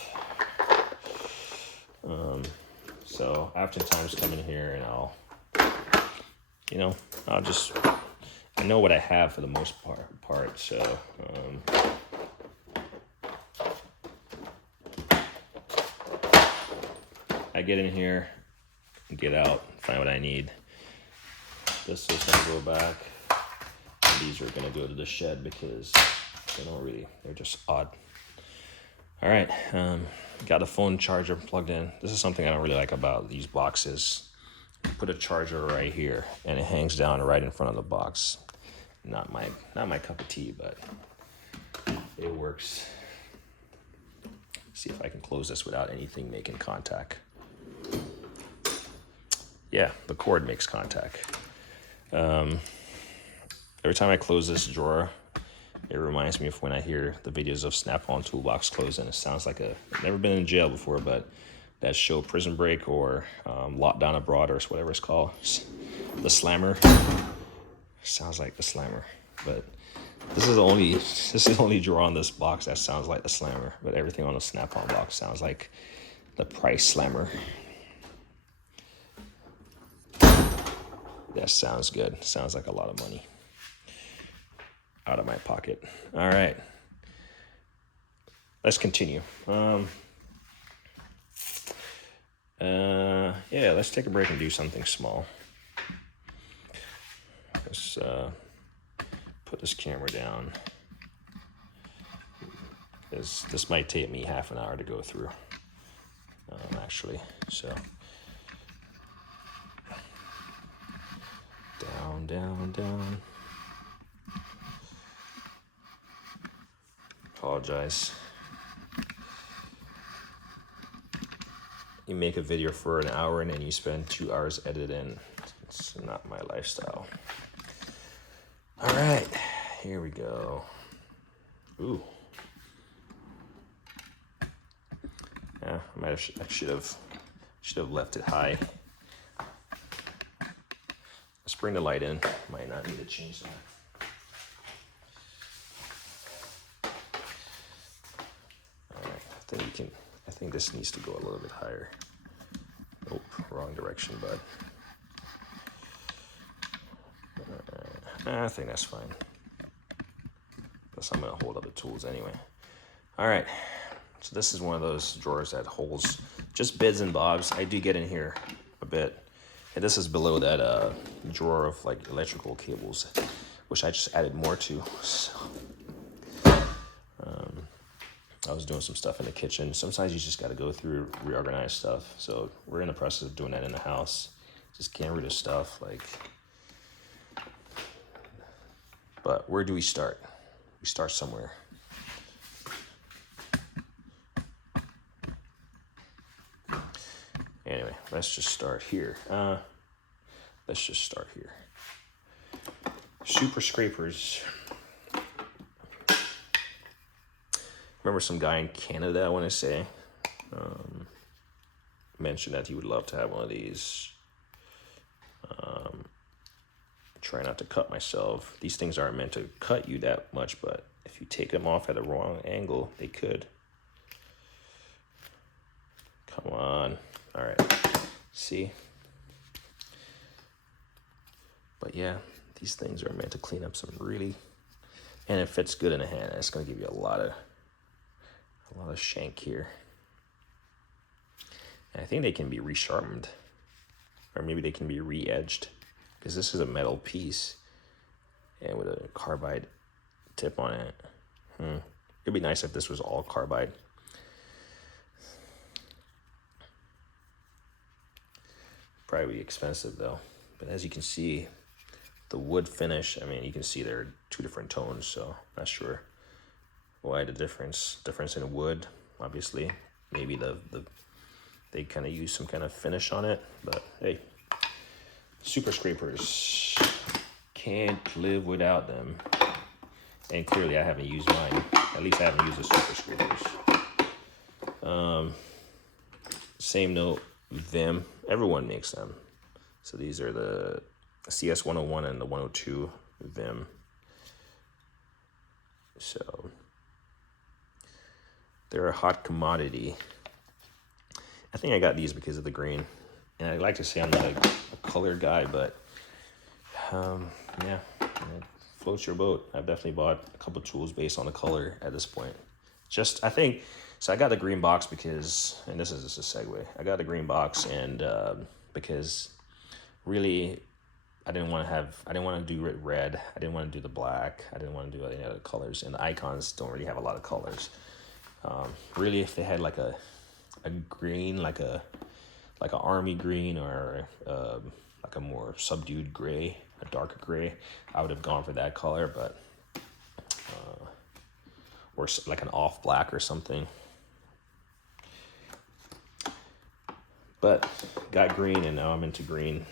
So I oftentimes come in here and I know what I have for the most part. So get in here, get out, find what I need. This is gonna go back. And these are gonna go to the shed because they're just odd. All right, got the phone charger plugged in. This is something I don't really like about these boxes. You put a charger right here and it hangs down right in front of the box. Not my cup of tea, but it works. See if I can close this without anything making contact. Yeah, the cord makes contact. Every time I close this drawer, it reminds me of when I hear the videos of Snap-on Toolbox closing. It sounds like I've never been in jail before, but that show Prison Break or Lockdown Abroad or whatever it's called, the Slammer. Sounds like the Slammer, but this is the only drawer on this box that sounds like the Slammer, but everything on the Snap-on box sounds like the Price Slammer. That sounds good. Sounds like a lot of money out of my pocket. All right, let's continue. Yeah, let's take a break and do something small. Let's put this camera down. This might take me half an hour to go through, actually. So down, down, down. Apologize. You make a video for an hour and then you spend 2 hours editing. It's not my lifestyle. All right, here we go. Ooh. Yeah, I should have left it high. Let's bring the light in. Might not need to change that. All right, I think this needs to go a little bit higher. Nope, wrong direction, bud. I think that's fine. Plus, I'm gonna hold up the tools anyway. All right, so this is one of those drawers that holds just bits and bobs. I do get in here a bit. And this is below that drawer of like electrical cables, which I just added more to. So, I was doing some stuff in the kitchen. Sometimes you just got to go through, reorganize stuff. So we're in the process of doing that in the house. Just getting rid of stuff like. But where do we start? We start somewhere. Anyway, let's just start here. Super scrapers. Remember some guy in Canada, I want to say, mentioned that he would love to have one of these. Try not to cut myself. These things aren't meant to cut you that much, but if you take them off at a wrong angle, they could. Come on. All right. See? But yeah, these things are meant to clean up some really, and it fits good in the hand. It's going to give you a lot of shank here. And I think they can be resharpened, or maybe they can be re-edged, because this is a metal piece and with a carbide tip on it. It'd be nice if this was all carbide. Probably expensive though. But as you can see, the wood finish, I mean, you can see there are two different tones, so not sure why the difference in wood. Obviously, maybe they kind of use some kind of finish on it, but hey, super scrapers, can't live without them. And clearly I haven't used mine. At least I haven't used the super scrapers. Same note, Vim, everyone makes them. So these are the CS 101 and the 102 Vim. So they're a hot commodity. I think I got these because of the green. And I'd like to say I'm not a color guy, but yeah, it floats your boat. I've definitely bought a couple tools based on the color at this point, I think, so I got the green box because, and this is just a segue. I got the green box and because really I didn't want to do it red. I didn't want to do the black. I didn't want to do any other colors. And the icons don't really have a lot of colors. Really, if they had like a green, like an army green, or like a more subdued gray, a darker gray, I would have gone for that color. But or like an off black or something. But got green, and now I'm into green.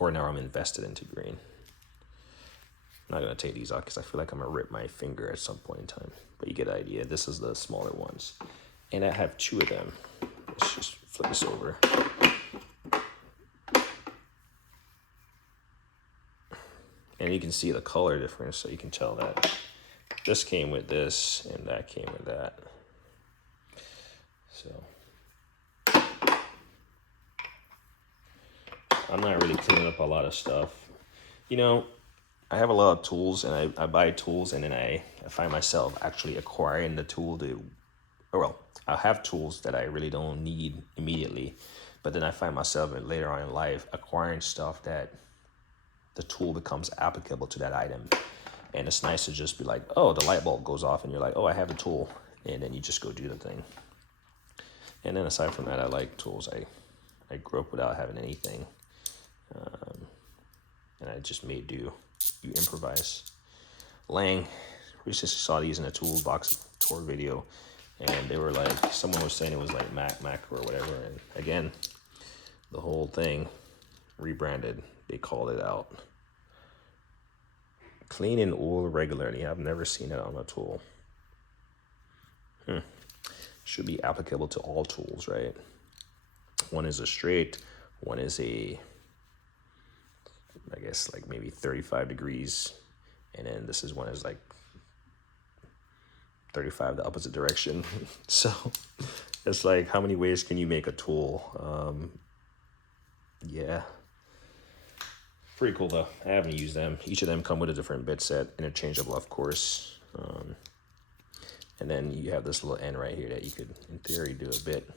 Or now I'm invested into green. I'm not going to take these out because I feel like I'm going to rip my finger at some point in time. But you get the idea. This is the smaller ones. And I have 2 of them. Let's just flip this over. And you can see the color difference, so you can tell that this came with this and that came with that. So I'm not really cleaning up a lot of stuff. You know, I have a lot of tools, and I buy tools, and then I find myself actually acquiring the tool I have tools that I really don't need immediately, but then I find myself later on in life acquiring stuff that the tool becomes applicable to that item. And it's nice to just be like, oh, the light bulb goes off, and you're like, oh, I have a tool, and then you just go do the thing. And then aside from that, I like tools. I grew up without having anything. And I just made do. You improvise. Lang, recently saw these in a toolbox tour video, and they were like, someone was saying it was like Mac or whatever. And again, the whole thing rebranded. They called it out. Clean and oil regularly. I've never seen it on a tool. Should be applicable to all tools, right? One is a straight, one is I guess like maybe 35 degrees, and then this is one is like 35 the opposite direction. So it's like, how many ways can you make a tool? Yeah, pretty cool though. I haven't used them. Each of them come with a different bit set, interchangeable of course. And then you have this little end right here that you could in theory do a bit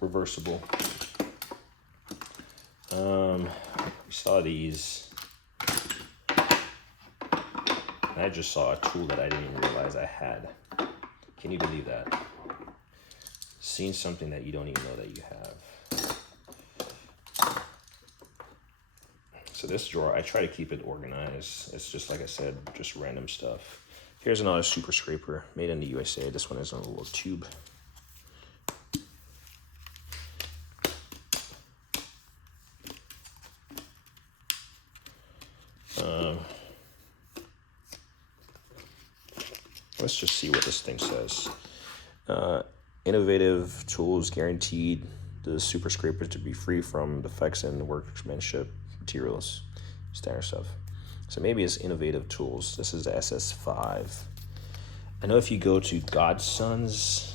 reversible. We saw these. I just saw a tool that I didn't even realize I had. Can you believe that? Seeing something that you don't even know that you have. So this drawer, I try to keep it organized. It's just, like I said, just random stuff. Here's another super scraper made in the USA. This one is on a little tube. Let's just see what this thing says. Innovative tools guaranteed the super scraper to be free from defects in workmanship materials, standard stuff. So maybe it's innovative tools. This is the SS5. I know if you go to Godsons,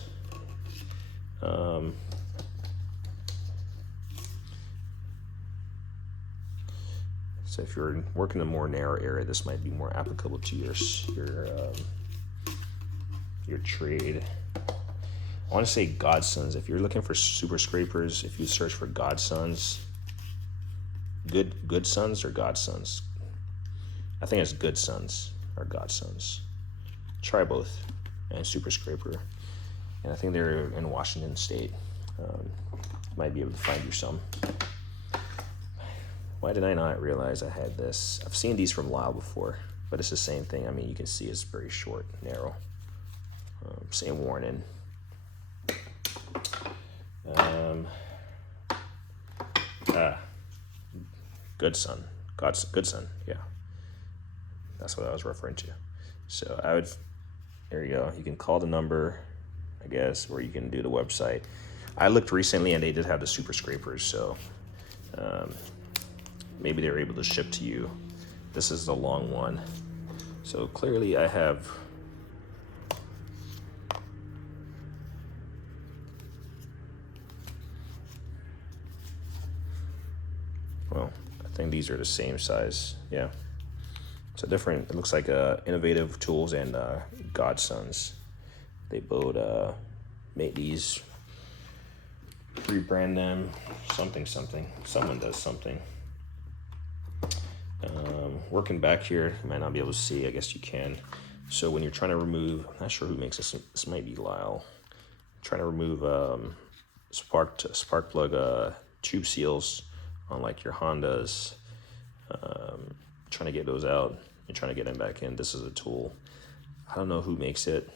so if you're working in a more narrow area, this might be more applicable to your trade. I want to say Godsons. If you're looking for super scrapers, if you search for Godsons, Good Sons or Godsons, I think it's Good Sons or Godsons. Try both, and super scraper, and I think they're in Washington State. Might be able to find you some. Why did I not realize I had this? I've seen these from Lyle before, but it's the same thing. I mean, you can see it's very short, narrow. Same warning. Good Son. Good Son, yeah. That's what I was referring to. So there you go. You can call the number, I guess, or you can do the website. I looked recently and they did have the super scrapers, so maybe they were able to ship to you. This is the long one. So clearly I have I think these are the same size, yeah. It's a different, it looks like Innovative Tools and Godsons. They both make these, rebrand them, something. Someone does something. Working back here, you might not be able to see, I guess you can. So when you're trying to remove, I'm not sure who makes this, this might be Lyle. Trying to remove spark plug tube seals on like your Hondas. Trying to get those out and trying to get them back in. This is a tool. I don't know who makes it.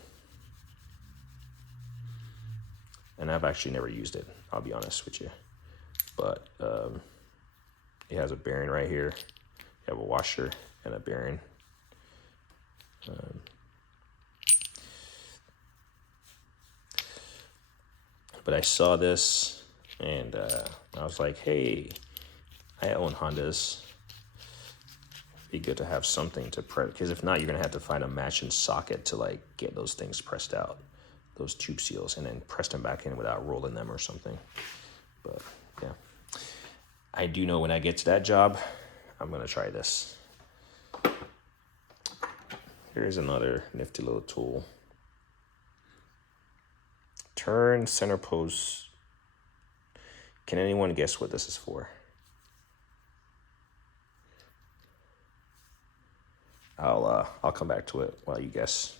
And I've actually never used it, I'll be honest with you. But it has a bearing right here. You have a washer and a bearing. But I saw this and I was like, hey, I own Hondas. Be good to have something to press, because if not, you're gonna have to find a matching socket to like get those things pressed out, those tube seals, and then press them back in without rolling them or something. But yeah, I do know when I get to that job, I'm gonna try this. Here's another nifty little tool. Turn center post. Can anyone guess what this is for? I'll come back to it while you guess.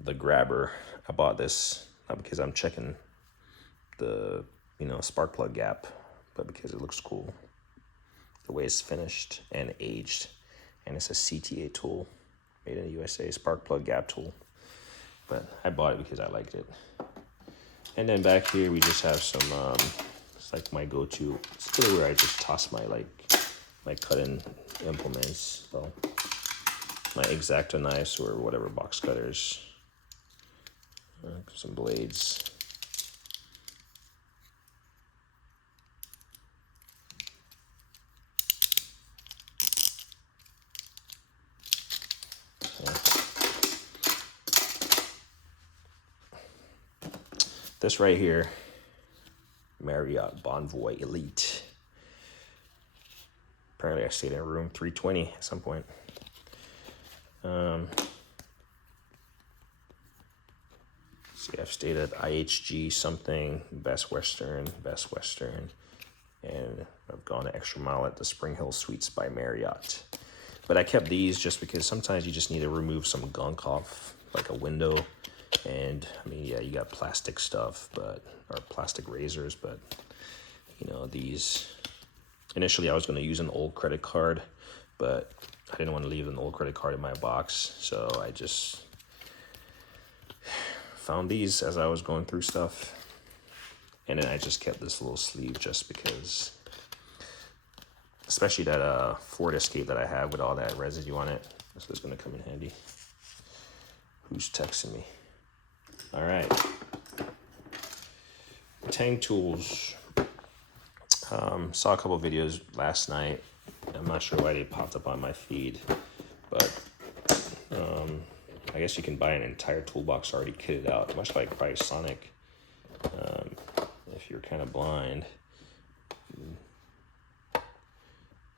The grabber. I bought this not because I'm checking the spark plug gap, but because it looks cool. The way it's finished and aged, and it's a CTA tool, made in the USA, spark plug gap tool. But I bought it because I liked it. And then back here we just have some. It's like my go-to. It's really where I just toss my cutting implements, so my X-Acto knives or whatever, box cutters, some blades. Yeah. This right here, Marriott Bonvoy Elite. Apparently I stayed in room 320 at some point. See, I've stayed at IHG something, Best Western, and I've gone an extra mile at the Spring Hill Suites by Marriott. But I kept these just because sometimes you just need to remove some gunk off, like a window. And I mean, yeah, you got plastic stuff, or plastic razors, but these. Initially, I was going to use an old credit card, but I didn't want to leave an old credit card in my box, so I just found these as I was going through stuff. And then I just kept this little sleeve just because, especially that Ford Escape that I have with all that residue on it. This is going to come in handy. Who's texting me? All right. Tang tools. Saw a couple videos last night. I'm not sure why they popped up on my feed, but I guess you can buy an entire toolbox already kitted out, much like probably Sonic. If you're kind of blind,